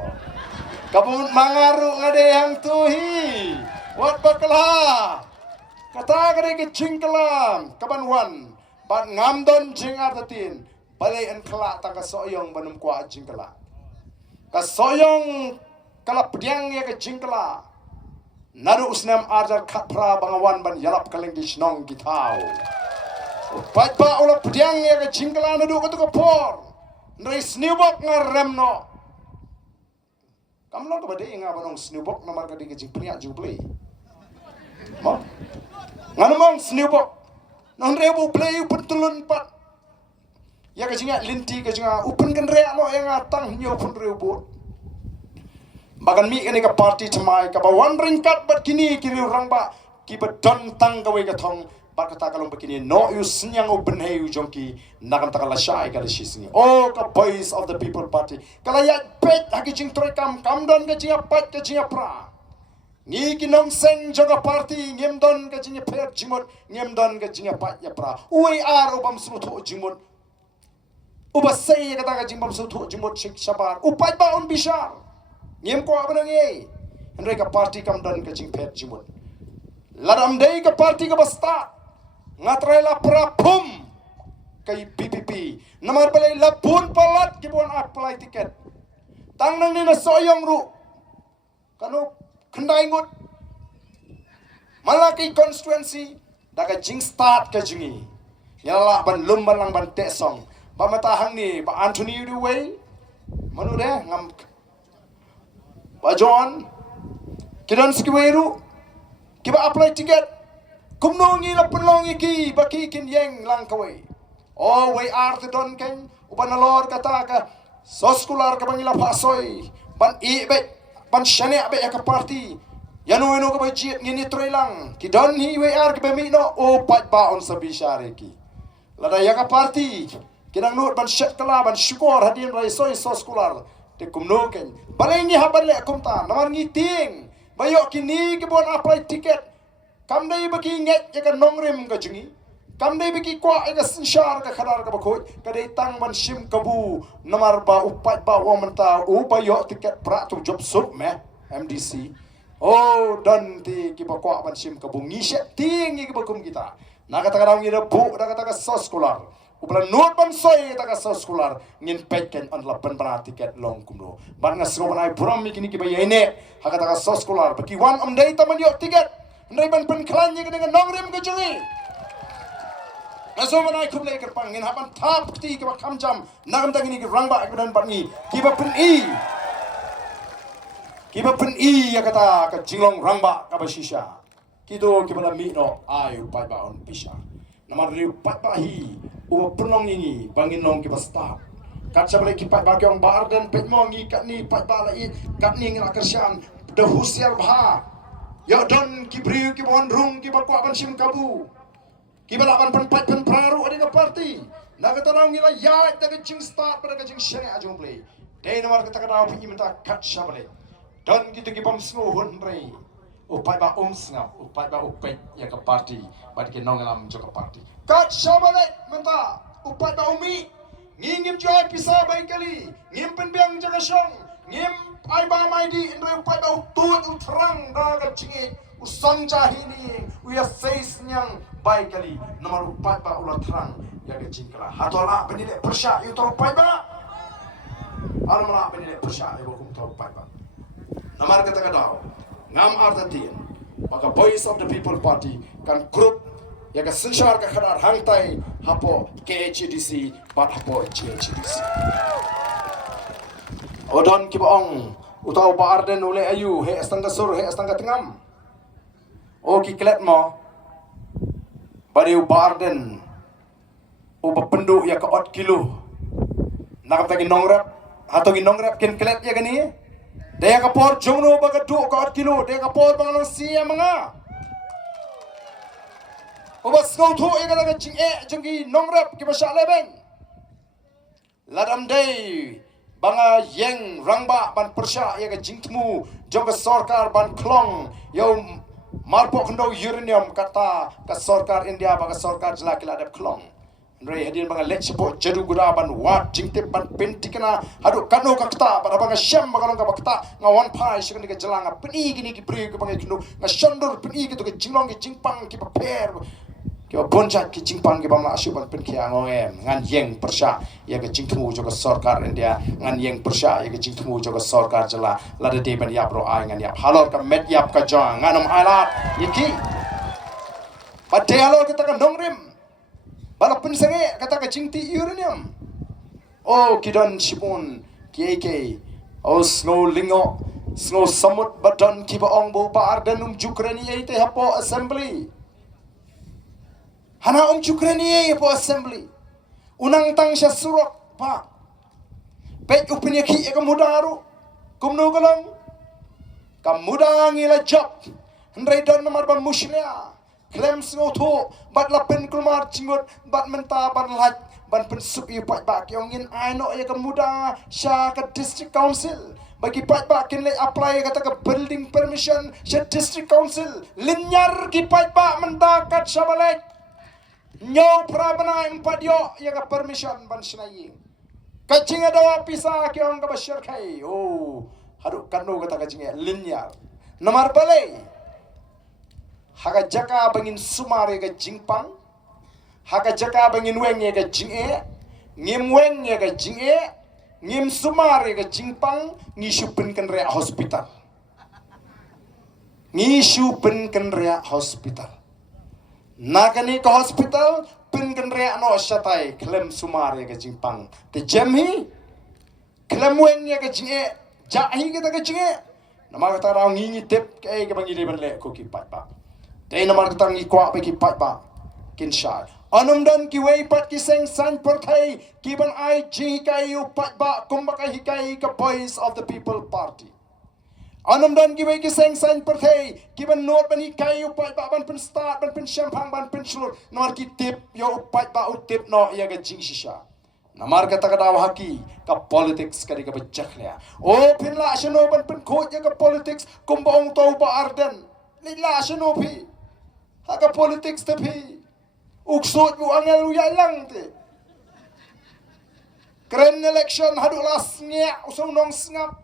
kabun mangaru ngade hang tu hi wat bakala kata kare ki Jingkren kaban wan bat ngamdon jingar tatin balai en kala ta ka Sohïong banum kwa Jingkren ka Sohïong kala pediang ya ka Jingkren naru usnam ajar kapra bangawan ban yalap kaleng disnong gitau pat ba ulah pediang ya ka Jingkren nadu ka tu ka por ndai snibok ngaremno kamlong ka bade nga banong snibok namar ka di ka Jingpria juble mo nganamong snibok nang rebu play pentulun pat ya ka jinga linti ka jinga upun kan re no yang tang nyo pun re bot bagan mi kan ka party thamai ka ba wandering kat bat kini kiri rang ba ki ba don tang ka we ka thong ba ka ta kalong begini no you sinyang open hey you jonki nakam ta kala shai ka shi singi oh ka voice of the people party kala ya pet ha ki jing troy kam don ka jinga pat ka jinga pra ngi ki nong seng joga party ngem don ka jinga pet jimot ngem don ka jinga pat ya pra we are obam sunu tho jimot uba sei ka ta ka jimbam sunu tho jimot shik shabar upai ba on bishar ngem ko abang ye andre ka party kam don ka jing pet jimot ladam dei ka party ka basta ngatrai la prapum kai VPP nomor balai lapun palat ki bon apply tiket tang nang ni na Sohïong ru kanu kendai ngut malaki constituency daga jing start ka jingi yala ban lum balang ban te song ba mata hang ni ba Anthony du way manu de ngam ba John kidan skiweru ki ba apply tiket kumnongi la penlongi ki baki kin yeng lang kawai oh we are the don ken ubanalor kata ka soskular ka bangila pasoi ban i be ban shane be ka party yanu eno ka bajit ngini troilang ki don hi we are ka be no o pat ba on sabi share ki lada ya ka party kinang not ban shet kala ban syukur hadin rai soi soskular te kumno ken balengi habale kumta namar ngi ting bayo kini ki bon apply ticket kam dai baki nget ya ka nongrim ka jingi kam dai baki kwa ya sinshar ka khadar ka bakhoi ka dai tang ban shim kabu namar ba upat ba wa manta u ba yo tiket pra tu job sup me MDC oh dan ti ki ba kwa ban shim kabu ngi she ting ki ba kum kita na kata ka ngi bu na kata ka soskular uplan not ban soi ta ka soskular ngin peken on la ban bana tiket long kumlo ban ngasro banai buram mi kini ki ba yene ha kata ka soskular baki wan om dai ta man yo tiket ndai ban pen klan ni dengan nongrim ke juri aso manai kuble ker pangin haban thap ti ke kam jam nagam tang ni ke rangba ke dan pat ni ki ba pen i ya kata ka jinglong rangba ka ba shisha ki do ki bala mi no ai pai ba on pisha namar ri pat ba hi u penong ni bangin long ki ba stop kat sabale ki pat ba kyong ba Ardent pet mo ngi kat ni pat ba la i kat ni ngala kersian de husial bha ya don ki briu ki bon rung ki bakwa ban sim kabu ki balaban pan pat pan praru adi ka party naga tanang nila ya ta ka jing start pada ka jing shane ajung play dei nomor ka ta ka pi imta kat shabale don ki ki bam sno hon rei upai ba snga upai ba upai ya ka party bad ki nongalam jo ka party kat shabale menta upai ba umi ngim joy pisa bai kali ngim pen biang jaga shong ngim ai ba mai di indra upai ba utut utrang da ka jingi usang jahini we face nyang bai kali nomor upai ba ulat terang ya ka jingkala hatola benile persya yu to upai ba armala benile persya yu hukum to upai ba nomor kata kadau ngam artatin maka voice of the people party kan group ya ka sinshar ka khadar hangtai hapo KHDC bat hapo GHDC odon ki baong utaw ba Ardent ule ayu he astanga sur he astanga tengam o ki klet mo bari ba Ardent o ba pendu ya ka 8 kilo nakap tagi nongrap hato gi nongrap ken klet ya gani daya ka por jongno ba ka du ka 8 kilo daya ka por bang siya mga o ba skau thu e ka jing jengi nongrap ki ba sha lebeng ladam day banga yeng rangba ban persya ya ka jingtmu jong ka sarkar ban klong yo marpo khndo uranium kata ka sarkar India ba ka sarkar jela kila dep klong Andre hadin banga let support jadu guda ban wat jingtip ban pentikna hadu kanu ka kta ba banga syam ba kalong ka bakta ngawan pai shikun ka jelanga peni gini ki pri ka banga khndo nga shandur peni ki to ka jinglong ki jingpang ki pa per ki bonjat ki jingpang ki bamla asu ban pen ki angom ngan yeng persya ya ka jingtmu jo ka sarkar India ngan yeng persya ya ka jingtmu jo ka sarkar jela lada de ban yap ro ai ngan yap halor ka met yap ka jong nganom alat yiki ba de halor kita ka nongrim bala pensange kata ka jingti uranium oh kidon shipun KK oh snow lingo snow samut badan ki ba ong bo ba Ardent Jingkren ye te hapo assembly hana Jingkren ye hapo assembly unang tang siya surok pa. Pet upin ya ki mudaru. Kumno kalang kamuda ngila job. Hendrai don nomor ban muslia. Klem sengoto bat lapen kulmar cingut bat menta ban laj ban pensup yu pat bak yang ngin aino ya kamuda sya ke district council. Bagi pat bak kin le apply kata ke building permission sya district council. Linyar ki pat bak menta kat syabalek. Nyau prabana empat yo ya ke permission ban sinayi. Kacing ada pisah ki orang ke basyar kai. Oh, haduk kanu kata kacing linyar. Nomor balai. Haka jaka bangin sumare ke jingpang, haka jaka bangin wengnya ke jing'e, ngim wengnya ke jing'e, ngim sumare ke jingpang, ngisu pen rea hospital. Ngisu pen rea hospital. Nakani ke hospital, pen rea no syatai, klem sumare ke jingpang. Te jemhi, klem wengnya ke jing'e, jahi kita ke jing'e. Nama kata orang ngingi tip ke bangin dia balik koki pat pak. Dai namar ketang ni kuat bagi pat ba kin syar. Anum dan ki wei pat ki seng san perkai ki ban ai ji kai u pat ba kum ba kai kai ka voice of the people party. Anum dan ki wei ki seng san perkai ki ban not ban kai u pat ba ban pen start ban pen champagne ban pen slur namar ki tip yo u pat ba u tip no ya ga jing shisha. Namar kata kata wahaki ka politics kadi ka bejak lia. Oh pinla shano ban pen khoj ya ka politics kum ba ong tau ba Ardent. Lila shano pi. Haka politics tapi uksud bu angel jingïalang te. Keren election haduklah sengak usung nong sengap.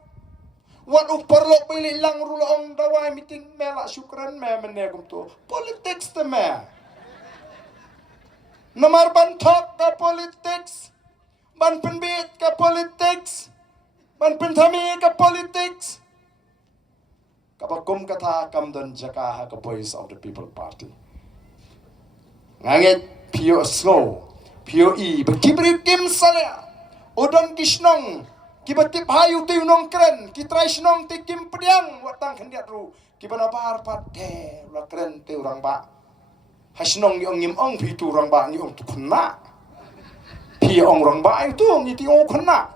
Wat uperlok pilih lang rulong dawai meeting melak syukran me menegum tu. Politics te me. Nomor bantok ke politics. Ban penbit ke politics. Ban pentami ke politics. Kapakum kata kam dan jaka ke voice of the people party. Ngangit pio slow, pio i berkibri kim salia. Odon kisnong, kibatip hayu tu nong keren, kitrai snong ti kim pediang watang kendiat ru. Kibana bar pate, la keren te orang ba. Hasnong ni ngim ong pitu orang ba ni ong tu kena. Pio ong orang ba itu ngiti ong kena.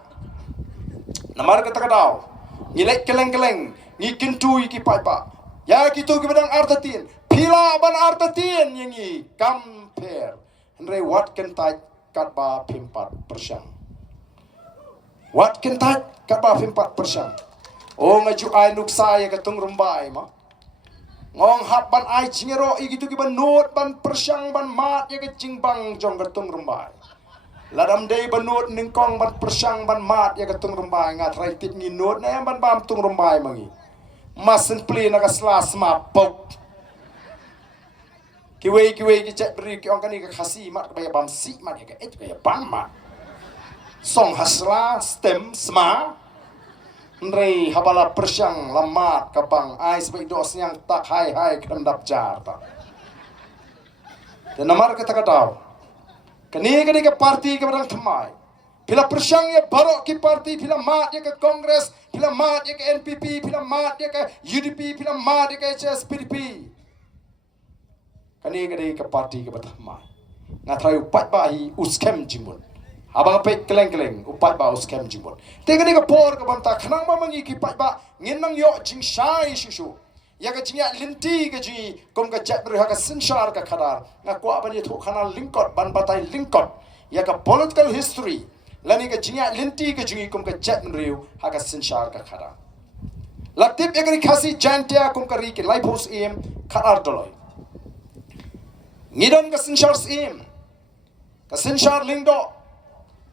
Namar kata kadau, ngilek keleng-keleng. Ngikin tu iki pa ya gitu ki badang artatin pila ban artatin yangi compare Henry what can tai kat ba 4% what can tai kat ba 4% oh ngaju ai nuksa ya katung rumbai ma ngong hap ban ai jingero gitu ki ban not ban persyang ban mat ya ke jingbang jong katung rumbai ladam day banut ningkong ban persyang ban mat ya katung rumbai ngat rai tit ngi not na ban bam tung rumbai mangi masin play naga selas mapok. Kiwei ki cek beri ki orang ni ke khasi mat ke bam si mat ke ke bam mat. Song hasla stem sma. Ndrei habala persyang lamat kapang ai sebaik dos yang tak hai kendap jar ta. Dan namar kata tau. Kini ke parti ke badang temai. Bila persyang ya barok ki parti, bila mat ya ke kongres, bila mat ya ke NPP, bila mat ya ke UDP, bila mat ya ke HSPDP. Kani ke parti ke batama. Ngatrai upat bahi uskem jimun. Abang pek keleng-keleng upat ba uskem jimun. Tega ke por ke banta kenang mamangi ki pat ba nginang yo jing shai shishu. Ya ke jingya linti ke ji kom ke jat berha ke sinshar ke kadar. Ngakwa ban itu kana lingkot ban batai lingkot. Ya ke political history. Lani ke jingya linti ke jingi kum ke jet menriu haka sinshar ka khara. Laktip egri khasi jantia kum ka ri ke laipos em kharar doloi. Ngidon ka sinshar em. Ka sinshar lingdo.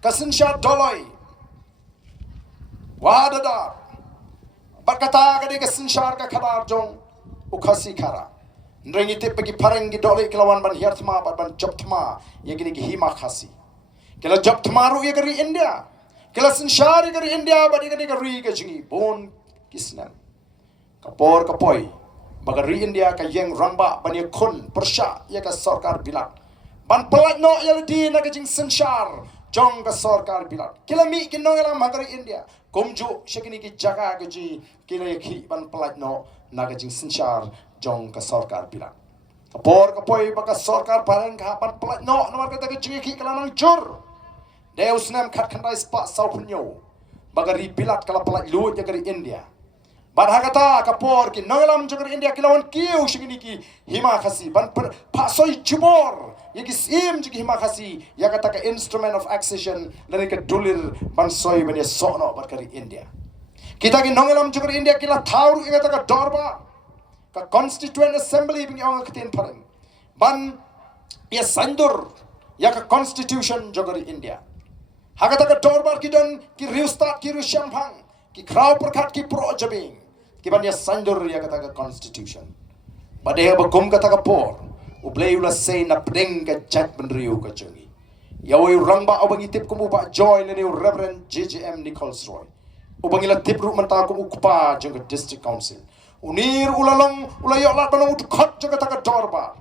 Ka sinshar doloi. Wadada. Berkata ka di ka sinshar ka kharar jong ukhasi khara. Ndrengi tip bagi pareng gi doloi kelawan ban hiartma ban job thma yegini gi hima khasi. Kala job tamaru ya kari India. Kala sinshari kari India badi kari ke jingi bon kisnan. Kapor kapoi. Bagari India ka yang ramba bani khun persya ya ka sarkar bilat. Ban pelat no ya di na ka jing sinshar jong ka sarkar bilat. Kila mi kinong ala magari India. Kumju shakini ki jaga ka ji kila ya ki ban pelat no na ka jing sinshar jong ka sarkar bilat. Kapor kapoi baka sarkar pareng ka ban pelat no nomor kata ka jingi ki kala nang jur. Deus nam kat kandai spa sau punyo. Bagari bilat kala palat luut ya kari India. Barhagata kapor ki nangalam jogari India kilawan kiu shingini ki hima khasi ban pasoi chubor yaki sim jiki hima khasi ya kata ka instrument of accession lani ka dulir ban soi ban ya sono barkari India. Kita ki nangalam jogari India kila thauru ya kata ka dorba ka constituent assembly bing yang katin pareng ban ya sandur ya ka constitution jogari India. Hagata ka dorba ki don ki riustat ki rushampang ki kraw perkat ki pro jabing ki ban ya sandur ya kata ka constitution badhe ba gum kata ka por ublei ula sei na pdeng ka jat benriu ka chungi yawi rangba abangi tip kumu ba joy le reverend JJM Nichols Roy ubangi la tip ru manta kumu kupa jong district council unir ulalong ulayok lat banong utkot jong kata ka dorba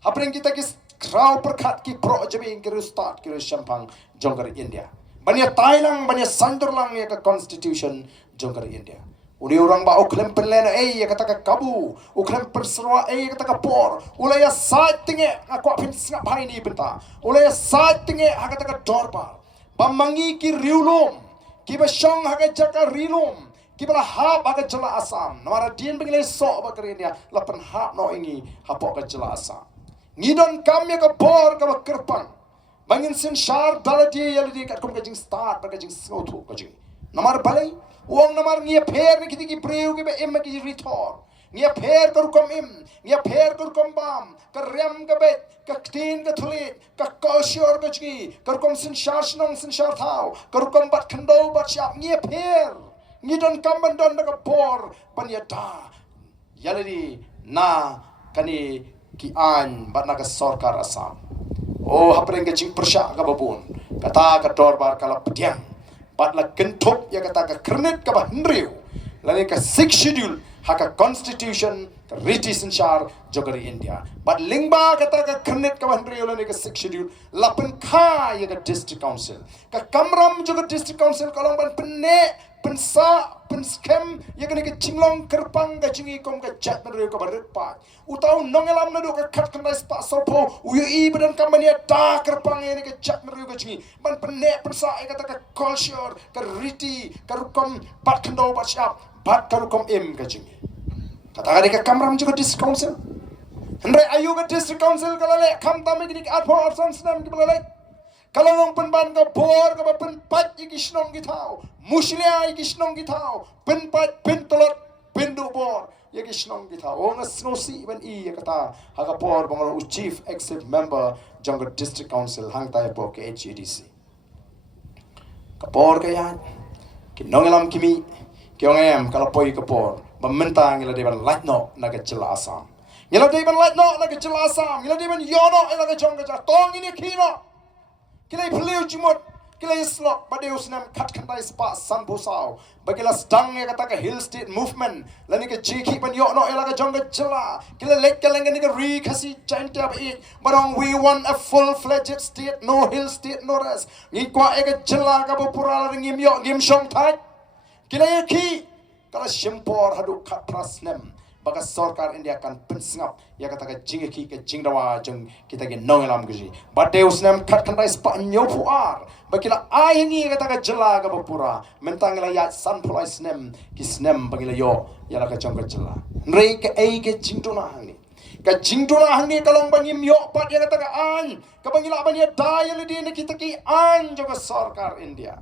hapring kita ki kraw perkat ki pro jabing ki rustat ki rushampang jong ka India banya Thailand banya sandur lang ya ka constitution jongkar India. Uli orang ba uklem penlena ya kata ka kabu, uklem persroa ya kata ka por. Ulaya side tinge aku apin singap hai ni benta. Ulaya side tinge ha kata ka dorba. Bamangi ki riulum, ki basyong ha ka jaka rilum. Ki bala hap ha ka jala asam. Namara dien bengile so ba ka India lapan hap no ingi hapok ka jala asam. Ngidon kam ya ka por ka ba kerpang. Bangin sin shar daladi yaladi kat kum kajing start ba kajing snothu kajing namar balai uang namar ngia pher ni kiti ki preu ki be em ki ritor ngia pher kar kum im ngia pher kar kum bam kar rem ka be ka tin ka thuli ka koshor kajgi kar kum sin shar snong sin shar thau kar kum bat khando bat shap ngia pher ngi don kam ban don ka por ban ya da yaladi na kani ki an bat na ka sarkar asam. Oh, hapring ke jing persyak ka babun. Kata ka dorbar kala pediang. Bat la kentok ya kata ka kernet ka bahendriu. Lani ka 6 schedule haka constitution ka British inshar jogari India. Bat lingba kata ka kernet ka bahendriu lani ka 6 schedule lapen kha ya ka district council. Ka kamram jogar district council kalong ban penne pensa penskem ya kani ka jinglong kerpang ka jingi kom ka jat bahendriu ka barpa. Utau nongelam na do ka khat kandai spa sopo uyu I badan kamania da kerpang ini ke jat meru ka jingi ban penne pensa ai kata ka culture ka riti ka rukom bat kando bat syap bat ka rukom im ka jingi kata ka ka kamram juga district council hendrai ayu ka district council kalale kham tame ki at for arsan snam ki balale kalong penban ka bor ka pen pat iki snong ki thau muslia iki snong ki thau pen pat pen tolot pendu bor ya ki snong kita orang snosi ban I kata haga por bangalo chief executive member jongga district council hang tai po ke HEDC kapor kaya ki nongelam kimi ki ongem kala poi kapor bamenta ngila de ban light no naga jela asam ngila de ban light no naga jela asam ngila de ban yono naga jongga ja tong ini kino kila pleu jimot kila islok badeus nam kat kandai spa san busau bagila stang ya kata ka hill state movement lani ka jiki ban yo no ela ka jongga jela kila lek kalenga ni ka re khasi chanta ba I barong we want a full fledged state no hill state no rest ni kwa e ka jela ka bopura ngim yo ngim shong thai kila ya ki kala shimpor hadu khat prasnem baga sarkar India kan pensngap ya kata ka jingeki ka jingdawa jeng kita ge nongelam guji bate usnam khat khandai spa nyopuar bakila ayengi kata ka jela ka bapura mentangela ya san pulai snem ki snem bagila yo ya la ka jongga jela nrei ke ei ke jingduna hangni ka jingduna hangni kalong bangim yo pat ya kata ka an ka bangila bania dayal di ne kita ki an joga sarkar India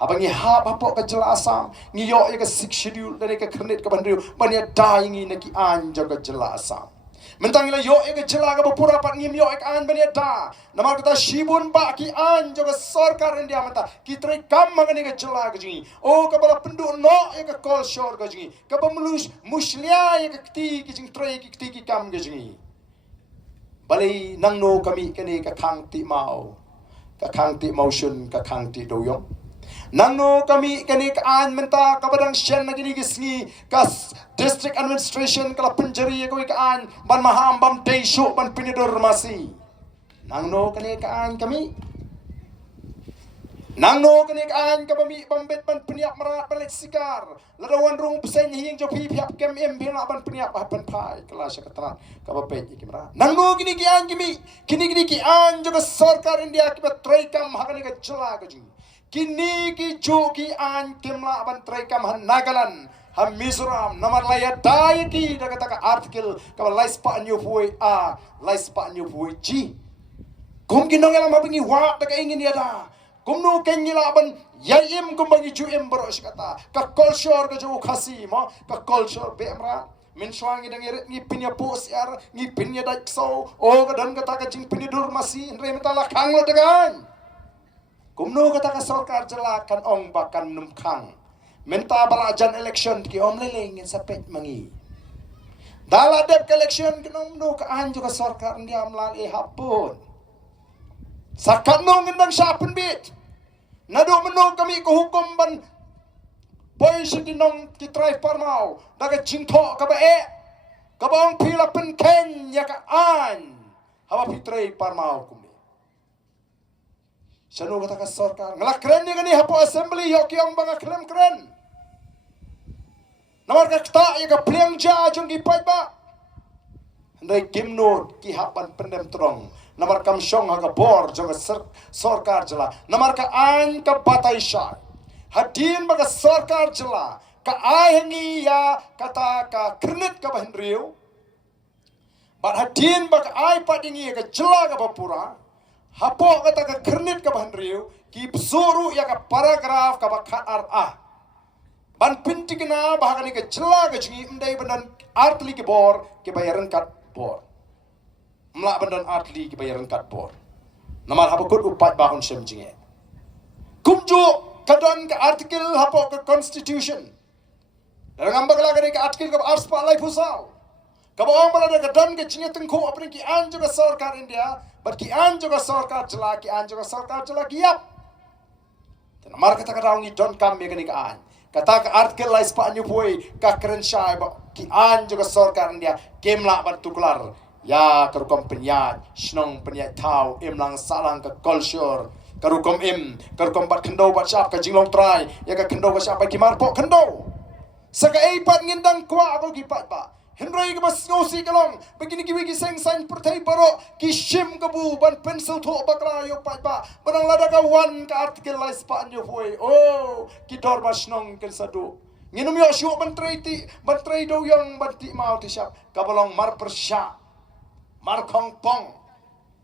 Abangi hap apa ka jela asam ngiyo ya ka 6 schedule dari ka kernet ka bandriu bania dai ngi neki an jaga jela asam mentangila yo ya ka jela ka bapura pat ngim yo ka an bania da namar kata shibun ba ki an jaga sarkar India menta ki trai kam mangani ka jela ka jingi o ka bala pendu no ya ka kol shor ka jingi ka bamulus muslia ya ka kti ki jing trai ki kti ki kam ka jingi balai nangno kami kani ka khang ti mau shun ka khang ti doyong Nangno kami kani kaan menta kabadang shen na gini gisngi kas district administration kala penjari ko kaan ban maham bam deisho ban pinidor masi. Nangno kani kaan kami Nang no kanik an kabami bambet ban peniap marat balik sikar. Ladawan rung pesen hing jo pi piap kem em bina ban peniap ban pai kelas ketran kabapet ikimra. Nang no kini ki an kini ki an jo sarkar India kibat traikam hakani ka chela ka jing. Kini ki jo ki an kemla ban traikam han Nagaland. Ham Mizoram namar laya dai ki daga taka artikel kabal lais pa nyu puai a lais pa nyu puai ji. Kum kinong elam habingi wa daga ingin dia da. Kumno kengilaban yayim kumbagi juim beros kata ka culture ka jo khasi mo ka culture bemra min swangi dang eret ngi pinya pos yar ngi pinya dak so o ka dan kata ka jing pinya dur masi re metala khang lo dagan kumno kata ka sarkar jela kan ong bakan num khang menta balajan election ki om leleng sa pet mangi dala dep election kinomno ka anjo ka sarkar ndiam lang e hapon sakat nong gendang siapin bit. Nado menong kami ke hukum ban boy sedinong kitrai parmau daga jingtok ka bae ka bang pila pen ken ya ka an hawa pitrai parmau kumi. Sanu kata ka sarkar ngalak keren ni gani hapo assembly yo kiong banga klem keren. Namar ka kta ya ka pliang ja jung ki pai ba. Ndai kimno ki hapan pendem trong. Namar kam syong haga bor jong sarkar jela. Namar ka an ka batai syai. Hadin baga sarkar jela. Ka ai hangi ya kata ka kernit ka bahan riu. Bat hadin baga ai padingi ka jela ka bapura. Hapo kata ka kernit ka bahan riu. Ki bzuru ya ka paragraf ka bakat ar. Ban pinti kena bahagani ka jela ka jingi mdai bandan artli ki bor ki bayaran kat bor. Melak bandan atli ki bayaran kat bor. Namar hapa kut upat bahun sem jinge. Kumju kadan ke artikel hapa ke constitution. Dalam ngambak lagi ke artikel ke arspa lai pusau. Kaba orang berada kadan ke jinge tengku apa ni ki an juga sarkar India, but ki an juga sarkar jela, ki an juga sarkar jela kiap. Namar kata kadang ni don kam mega ni ka an. Kata ke artikel lai spa anyu pui ka keren syai ki an juga sarkar India kemla bertuklar. Ya karukom penyat, senong penyat tahu, lang salang ke culture, karukom karukom bat kendo bat siap ke jinglong try, ya ke kendo bat siap ke marpok kendo. Saka eipat ngindang kwa aku kipat ba. Henry ke bas ngosi kalong, begini ki seng sang pertai baro ki shim kebu ban pencil tu bakra yo pat ba. Benang lada ka wan ka artikel lai span yo foi. Oh, ki dor bas nong ken sadu. Nginum yo syuk bantrai do yang banti mau ti siap. Kabalong mar persya. Markong pong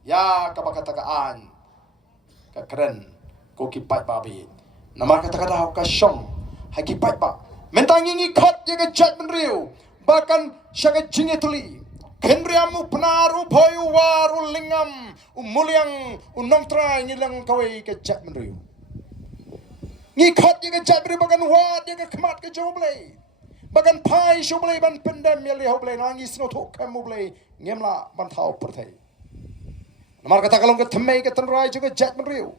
ya kabakatakaan ka keren ko kipat babi namar kata ka syong hakipat ba mentangi ngikot ya ka jat menriu bahkan syaga jingetuli kenriamu penaru boyu waru lingam umuliang unong trai ngilang kawai ka jat menriu ngikot ya ka jat menriu bahkan wad ya ka kemat ka joblay bahkan pai joblay ban pendam ya le hoblay nangis no thok kamu blay ngemla bantau pertai. Namar kata kalong ke temai ke tenrai juga jat menriu.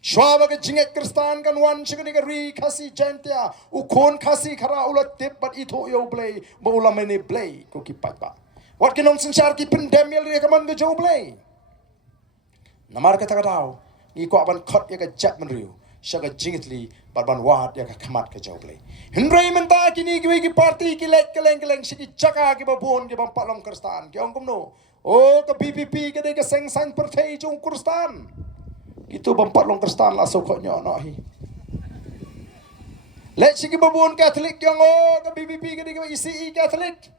Shwaba ke jinget kristan kan wan juga ni ke ri kasi jantia. Ukon kasi kara ulat tip bat ito yo blay. Ba ulam ini blay ko kipat ba. Wat kinong sensyar ki pendem yel re kaman ke jo blay. Namar kata kadau. Ngiko aban kot ya ke jat menriu. Syaga jingitli barban wad ya ke kamat ke jo blay. Hendrai menta kini ki parti ki lek keleng siki jaka ki babon ki bampak long kristan ki ong kumno oh ke VPP ke de ke seng sang pertai jong kristan itu bampak long kristan la sokoknya no hi lek siki babon katolik ki ong oh ke VPP ke de ke ICI katolik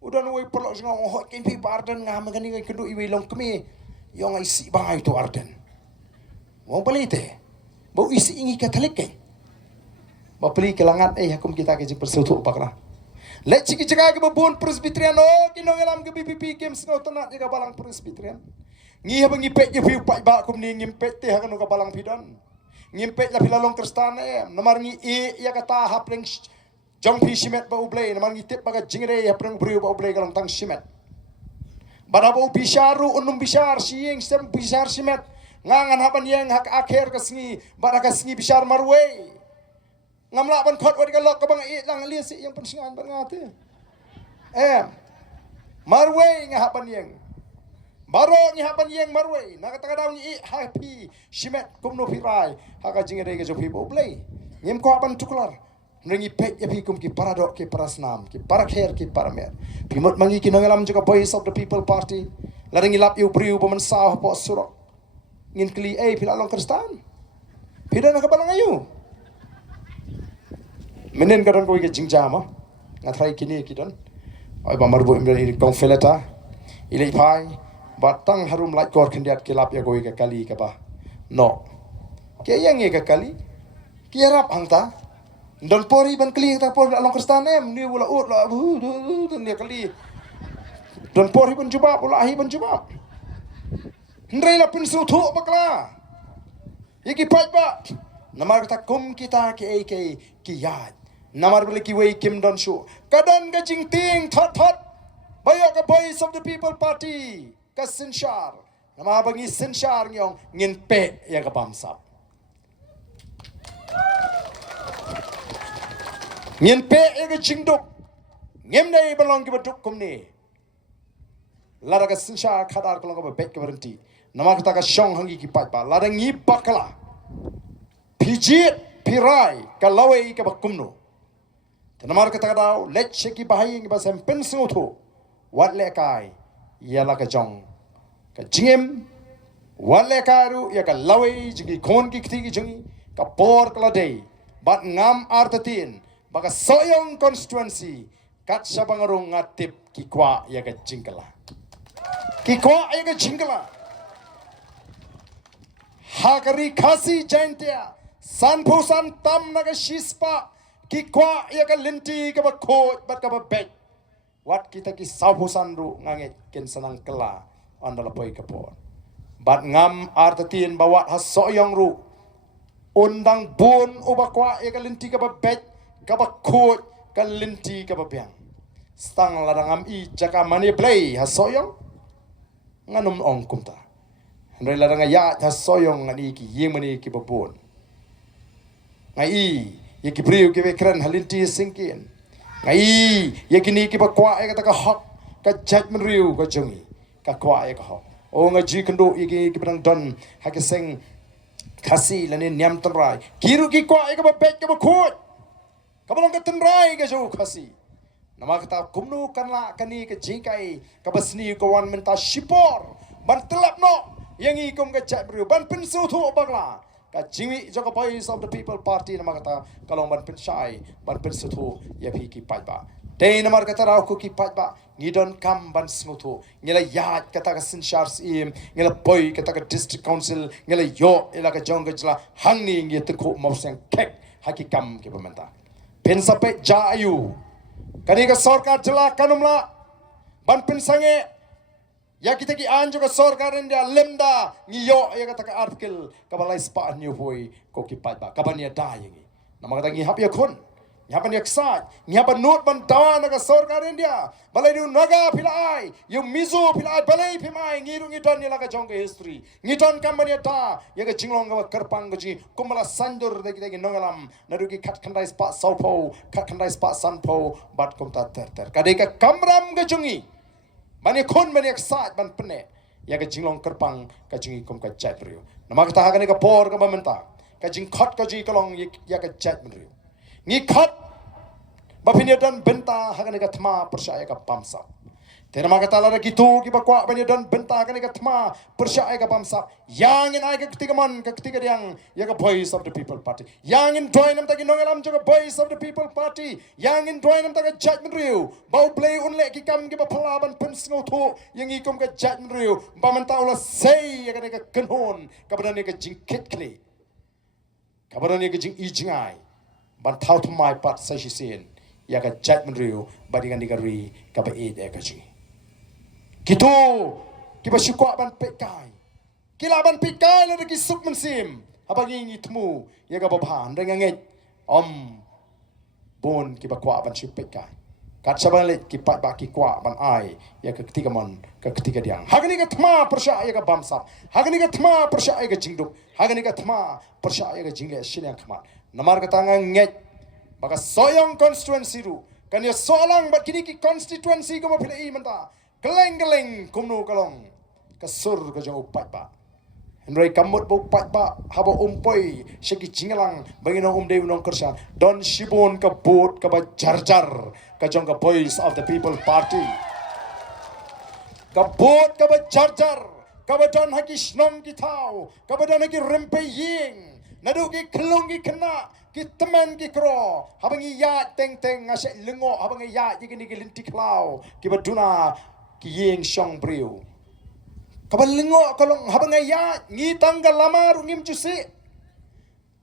udah nuai perlo ngong oh kin pi Ardent ngam ngani ke kedu iwi long kemi yong ICI bang itu Ardent mau pelite bau ICI ngi katolik ke bapeli kelangan hukum kita ke persutu bakra let ciki cika ke babon presbyterian oh kinong elam ke VPP game snow tonat ke balang presbyterian ngi ha ngi pet je piu pai ba kum ni ngimpet te ha ke balang pidan ngimpet la pilalong kristan namar ngi ya kata hapreng jong pi simet ba ublay namar ngi tip baga jingre ya preng briu ba ublay kalong tang simet barabo bisharu unum bishar siing sem bishar simet ngangan haban yang hak akhir ke sngi baraka sngi bishar marway ngamla ban khot wad galok ka bang lang li si yang pensingan ban ngate marway nga haban yang Baro ni haban yang marway. Nakatagadaw ni happy. Shimet kumno pirai. Haka jingere ke jopi boblay. Nyem ko haban tuklar. Ringi pek ya pi kum ki paradok ki parasnam ki parakher ki paramer. Pimot mangi ki nangalam juga Voice of the People Party. Laringi lap yu priu pemansah po surok. Ngin kli pila long kristan. Pida nakabalang ayu. Menen kadon ko ke jingjama. Ngatrai kini kidon. Oi ba marbu imre kong feleta. Ilai pai batang harum light kor kendiat kilap ya ko ke kali ka ba. No. Ke yang ke kali. Ki rap angta. Don pori ban kli ta por long kristan ni wala ut la ni kali. Don pori ban jubab wala ahi ban jubab. Ndrai la pin su thu bakla. Yaki pat ba. Namar ta kum kita ke ki yad. Namar beli ki wei kim don shu. Kadan ga jing ting thot thot. Bayo ka Voice of the People Party. Ka sinshar. Namar bangi sinshar ngong ngin pe ya ka bamsap. Ngin pe ya ka jing duk. Ngem nei balong ki baduk kum ni. Lara ka sinshar khadar kolong ka bek ka berhenti. Namar ta ka Sohïong hangi ki pat ba. Lara ngi bakla. Pijit pirai ka lawai ka bakumno. Tanamar ka takadaw let sheki bahai ngi basem pensu thu. Wat le kai ya la ka jong. Ka jingem wat le karu ya ka lawai jigi kon ki kti ki jungi ka por kala dei. Bat ngam artatin baka Sohïong constituency kat sabangarung ngatip ki kwa ya ka jingkala. Ki kwa ya ka jingkala. Hakari khasi jaintia sanpusan tam naga shispa ki kwa ya ka linti ka ba khoj bat ka ba bet wat kita ki sapusan ru nganget ken sanang kela andala poi ka por bat ngam artatin bawat ha Sohïong ru undang bun uba kwa ya ka linti ka ba bet ka ba khoj ka linti ka ba biang stang ladangam I jaka mani play ha Sohïong nganum ong kumta Nrai ladang ya ha Sohïong ngani ki yemani ki babon. Ngai ye ki priu ki bekran halinti singkin. Ngai ye ki ni ki bakwa e ka hok ka judgment riu ka jungi ka kwa e ka hok. O ngaji kendo ye ki bang don ha ki sing khasi lani nyam tanrai. Kiru ki kwa e ka ba bet ka ba khot. Ka balong ka tanrai ka jo khasi. Nama kata kumnu kanla kani ka jingkai ka basni ka wan menta shipor ban telap no yang ikum ka chat bru ban pensu thu bagla ka jimi joka Voice of the People Party nama kata kalau ban pensai ban pensu thu ya phi ki pai ba dei namar kata rau ku ki pai ba ngidon kam ban smu thu ngela yat kata ka sinshar sim ngela boy kata ka district council ngela yo ela ka jong ka jla hangni ngi te ko moseng kek hakikam ki pementa pensape ja ayu kani ka sarkar jla kanumla ban pensange ya kita ki anjo ka sarkar India lemda ngiyo ya kata ka artikel kabalai spa new boy ko ki pat ba kabania da yangi nama kata ngi hap ya khon nyapan yak sa nyapan not ban da na ka sarkar India balai du naga pilai you mizo pilai balai pimai ngiru ngidon ni la ka jong history ngidon kambania da ya ka jinglong ka karpang ka ji kumala sandur de ki nongalam nadu ki khat khandai spa saupo khat khandai spa sanpo bat kum ta ter kadai ka kamram ka jungi Bani kon bani eksat ban pene ya ka jinglong kerpang ka jingi kom ka chat brio nama kata hagani ka por ka bamenta ka jing khot ka ji kalong ya ka chat brio ngi khot bapinya dan benta hagani ka thma percaya ka pamsa tena ma kata lara gitu ki bakwa bani dan benta hagani ka thma percaya ka pamsa yang in ai ka ketiga man ka ketiga yang ya ka Voice of the People Party yang in join nam ta ki nongalam jo ka Voice of the People Party yang in join nam ta ka chat brio bau play unle ki kam ki ba phala ban pensngo tho yang i kom ka chat brio ba man ta ula sei ya ka kenhon ka badani ka jingkit kli ka badani ka jing I jingai ban thau thmai pat sa shi sen ya ka chat brio ba di kan di ka ri ka ba e de ka ji Gitu, kita syukur ban pekai. Kila ban pekai le ki suk mensim. Abang ini temu, ya ka babhan renganget. Bon ki bakwa ban syuk pekai. Kat saban le ki pat ba ki kwa ban ai, ya ka ketiga mon, ka ketiga diang. Hagani ka thma persya ya ka bamsap. Hagani ka thma persya ya ka jingduk. Hagani ka thma persya ya ka jingle silang khamat. Namar ka tanga nget. Baka Sohïong constituency ru. Kan ya soalang bat kini ki constituency ko mapilai menta. Geleng-geleng kumno kalong. kasur ka jong upat ba. Henry kamut bo upat ba habo umpoi syaki jingïalang bangino dew nong kersan don shibon ka bot ka ba jarjar ka jong ka voice of the people party. Ka bot ka ba jarjar ka ba don haki snom ki tau ka ba don haki rempe ying nadu ki klung ki kena ki teman ki kro habangi ya teng teng ngase lengo habangi ya jigini ki linti klau ki ba duna ki ying shong briu. Kabalingo kalong habang ya ngi tanggal lama rungim jusi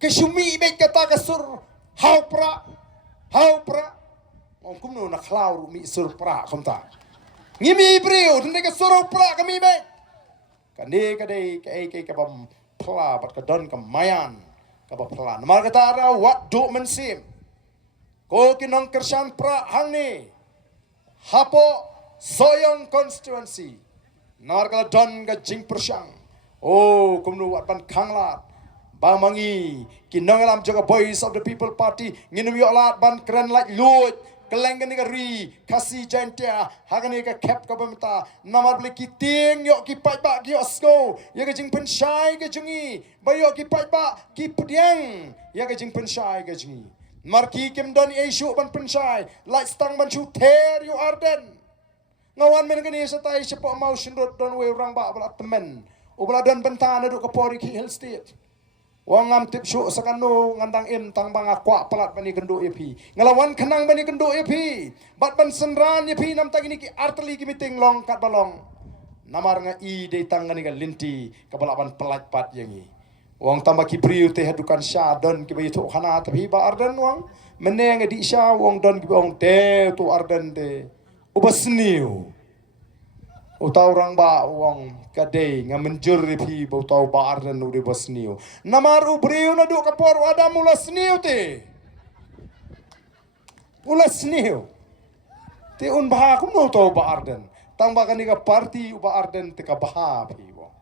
kesumi bet kata kasur hau pra ong kumno na klau mi sur pra kamta ngimi breu dende ka sur pra kami bet kande kade ke kabam pla bat ka don kamayan kaba pla namar kata ara wat do mensim ko kinong kersan pra hangni hapo Sohïong constituency Narga don ga jing persyang. Oh, kumnu wat ban kanglat. Bamangi kinongalam jaga voice of the people party nginum yo lat ban keren like lut kelenggan ga ri kasi jantia hagani ka cap ka bamta namar bli kiting yo ki pai ba ki osko ya ga jing penshai ga jungi bayo ki pai ba ki pediang ya ga jing penshai ga jungi marki kim don issue ban penshai like stang ban chu ter yo Ardent ngawan men kani sa tay siya po mau sindot don we orang ba bala temen o bala don bentana do kapori ki hill state wangam tip syu sa kanu ngandang im tang banga kwa palat bani kendo epi ngalawan kanang bani kendo epi bat ban senran epi nam tag ini ki arteli ki meeting long kat balong namar nga I de tang ngani ka linti ka bala ban pelat pat yangi wang tambah ki priu te hadukan sya don ki bayi to khana tapi ba Ardent wang meneng di sya wang don ki wang te to Ardent te ubasniu utau orang ba wong kadai ngamenjur pi utau ba Ardent uri basniu namar ubriu na do kapor ada mulasniu te ulasniu te un bah kum no utau ba Ardent tang ba kani ka party uba Ardent te ka bah pi wong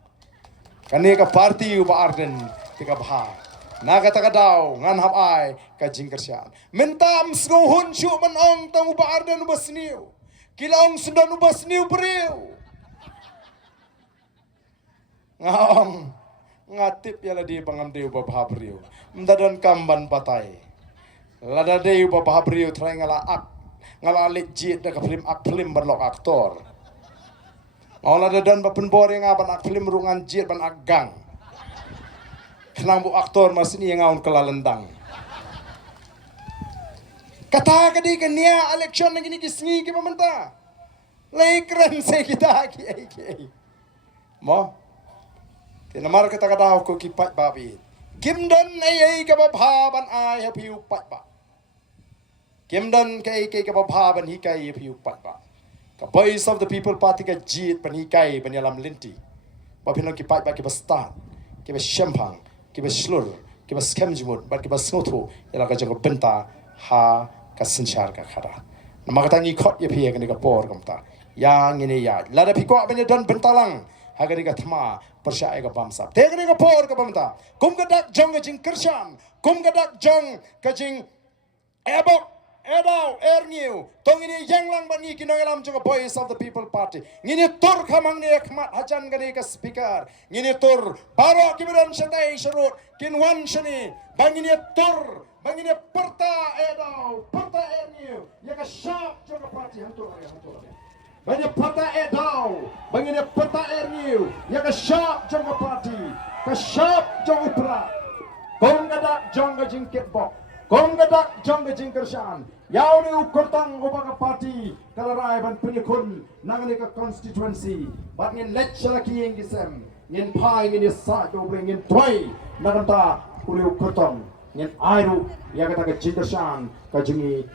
kani ka party uba Ardent te ka bah naga taka daw ngan hap ai ka jingkersian mentam sgohun syu manong tang uba Ardent ubasniu kilaong sundan ubas niu beriu. Ngam ngatip ya ladi pangam deu babah beriu. Mdadan kamban patai. Lada deu babah beriu try ngala ak. Ngala legit da film ak film berlok aktor. Ngala dadan bapen boring aban ak film rungan jit ban ak gang. Kenang bu aktor masini yang ngaun kelalendang. Kata kadi kenia election lagi ni kisngi ke pemerintah. Lai keren saya kita ki. Mo. Tinamar kata kata aku kipat babi. Kimdan ai ka babhaban ai hapi upat ba. Kimdan kai ka babhaban hikai hapi upat ba. Ka voice of the people party ka jit pan hikai ban yalam linti. Babino kipat ba ki start. Ki shempang, ki slur, ki skemjmut, ba ki snoto ila ka jang benta ha kasensyar ka khara nama kata ngi khot ye phi ka por kamta yang ini ya lada phi ko ben don bentalang hagari ka thma persya ka bamsa te ka por ka bamta kum ka dak jong ka jing kersan kum ka dak jong ka jing ebok edau erniu tong ini jingïalang bani kinongalam juga voice of the people party ngini tur khamang ne khmat hajan gani ka speaker ngini tur baro kiberan satai serut kinwan sini bangini tur bangini perta edau perta erniu ya ka shop juga party hantur bangini perta edau bangini perta erniu ya ka shop juga party ka shop juga upra kong gadak jong ga jingket bok kong gadak jong ga jingkersan Yau ni ukurtang ubaga party kalarai ban penyekun nangani ka constituency bat ngin lecture laki yang gisem ngin pai ngin sa do bring ngin toy naganta uli ukurtang ngin airu ya kata ka jingkersan ka jingi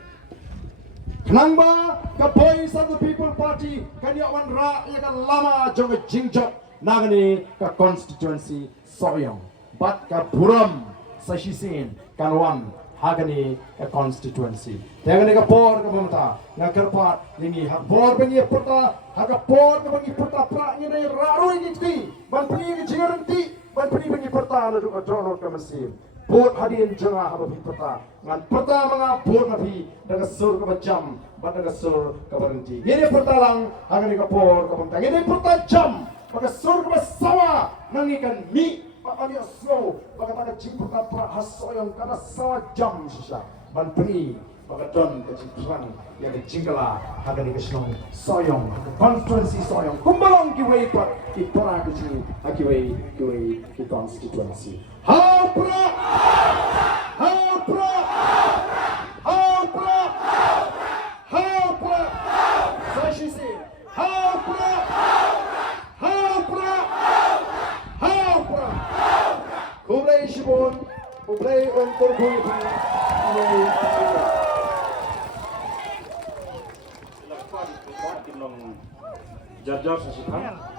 Nangba ka voice of the people party kanya wan ra ya ka lama jong jingjok nangani ka constituency Sohïong bat ka buram sa shisin kanwan hagani a constituency. Tengani ka por ka pamata ngakarpat ningi ha por bengi pota haga por ka bengi pota pra ni dai raro ni ti ban pri ni jiranti ban pri bengi pota na du adrono ka masin por hadin janga ha bi pota ngan pota mga por na bi daga sur ka bajam ban daga sur ka berhenti. Ni pota lang hagani ka por ka pamata ni pota jam Baka surga sawa nangikan mi makanya slow baka taka Jingkren pra Sohïong kana sawa jam sisa bantri baka don ke Jingkren ya ke Jingkala haga ni kesnong Sohïong constituency Sohïong kumbalong ki wei pat ki pra ke ji aki wei ki constituency hapra Sashi Kublai Shibon, Kublai untuk Kublai. Jajah sesipan.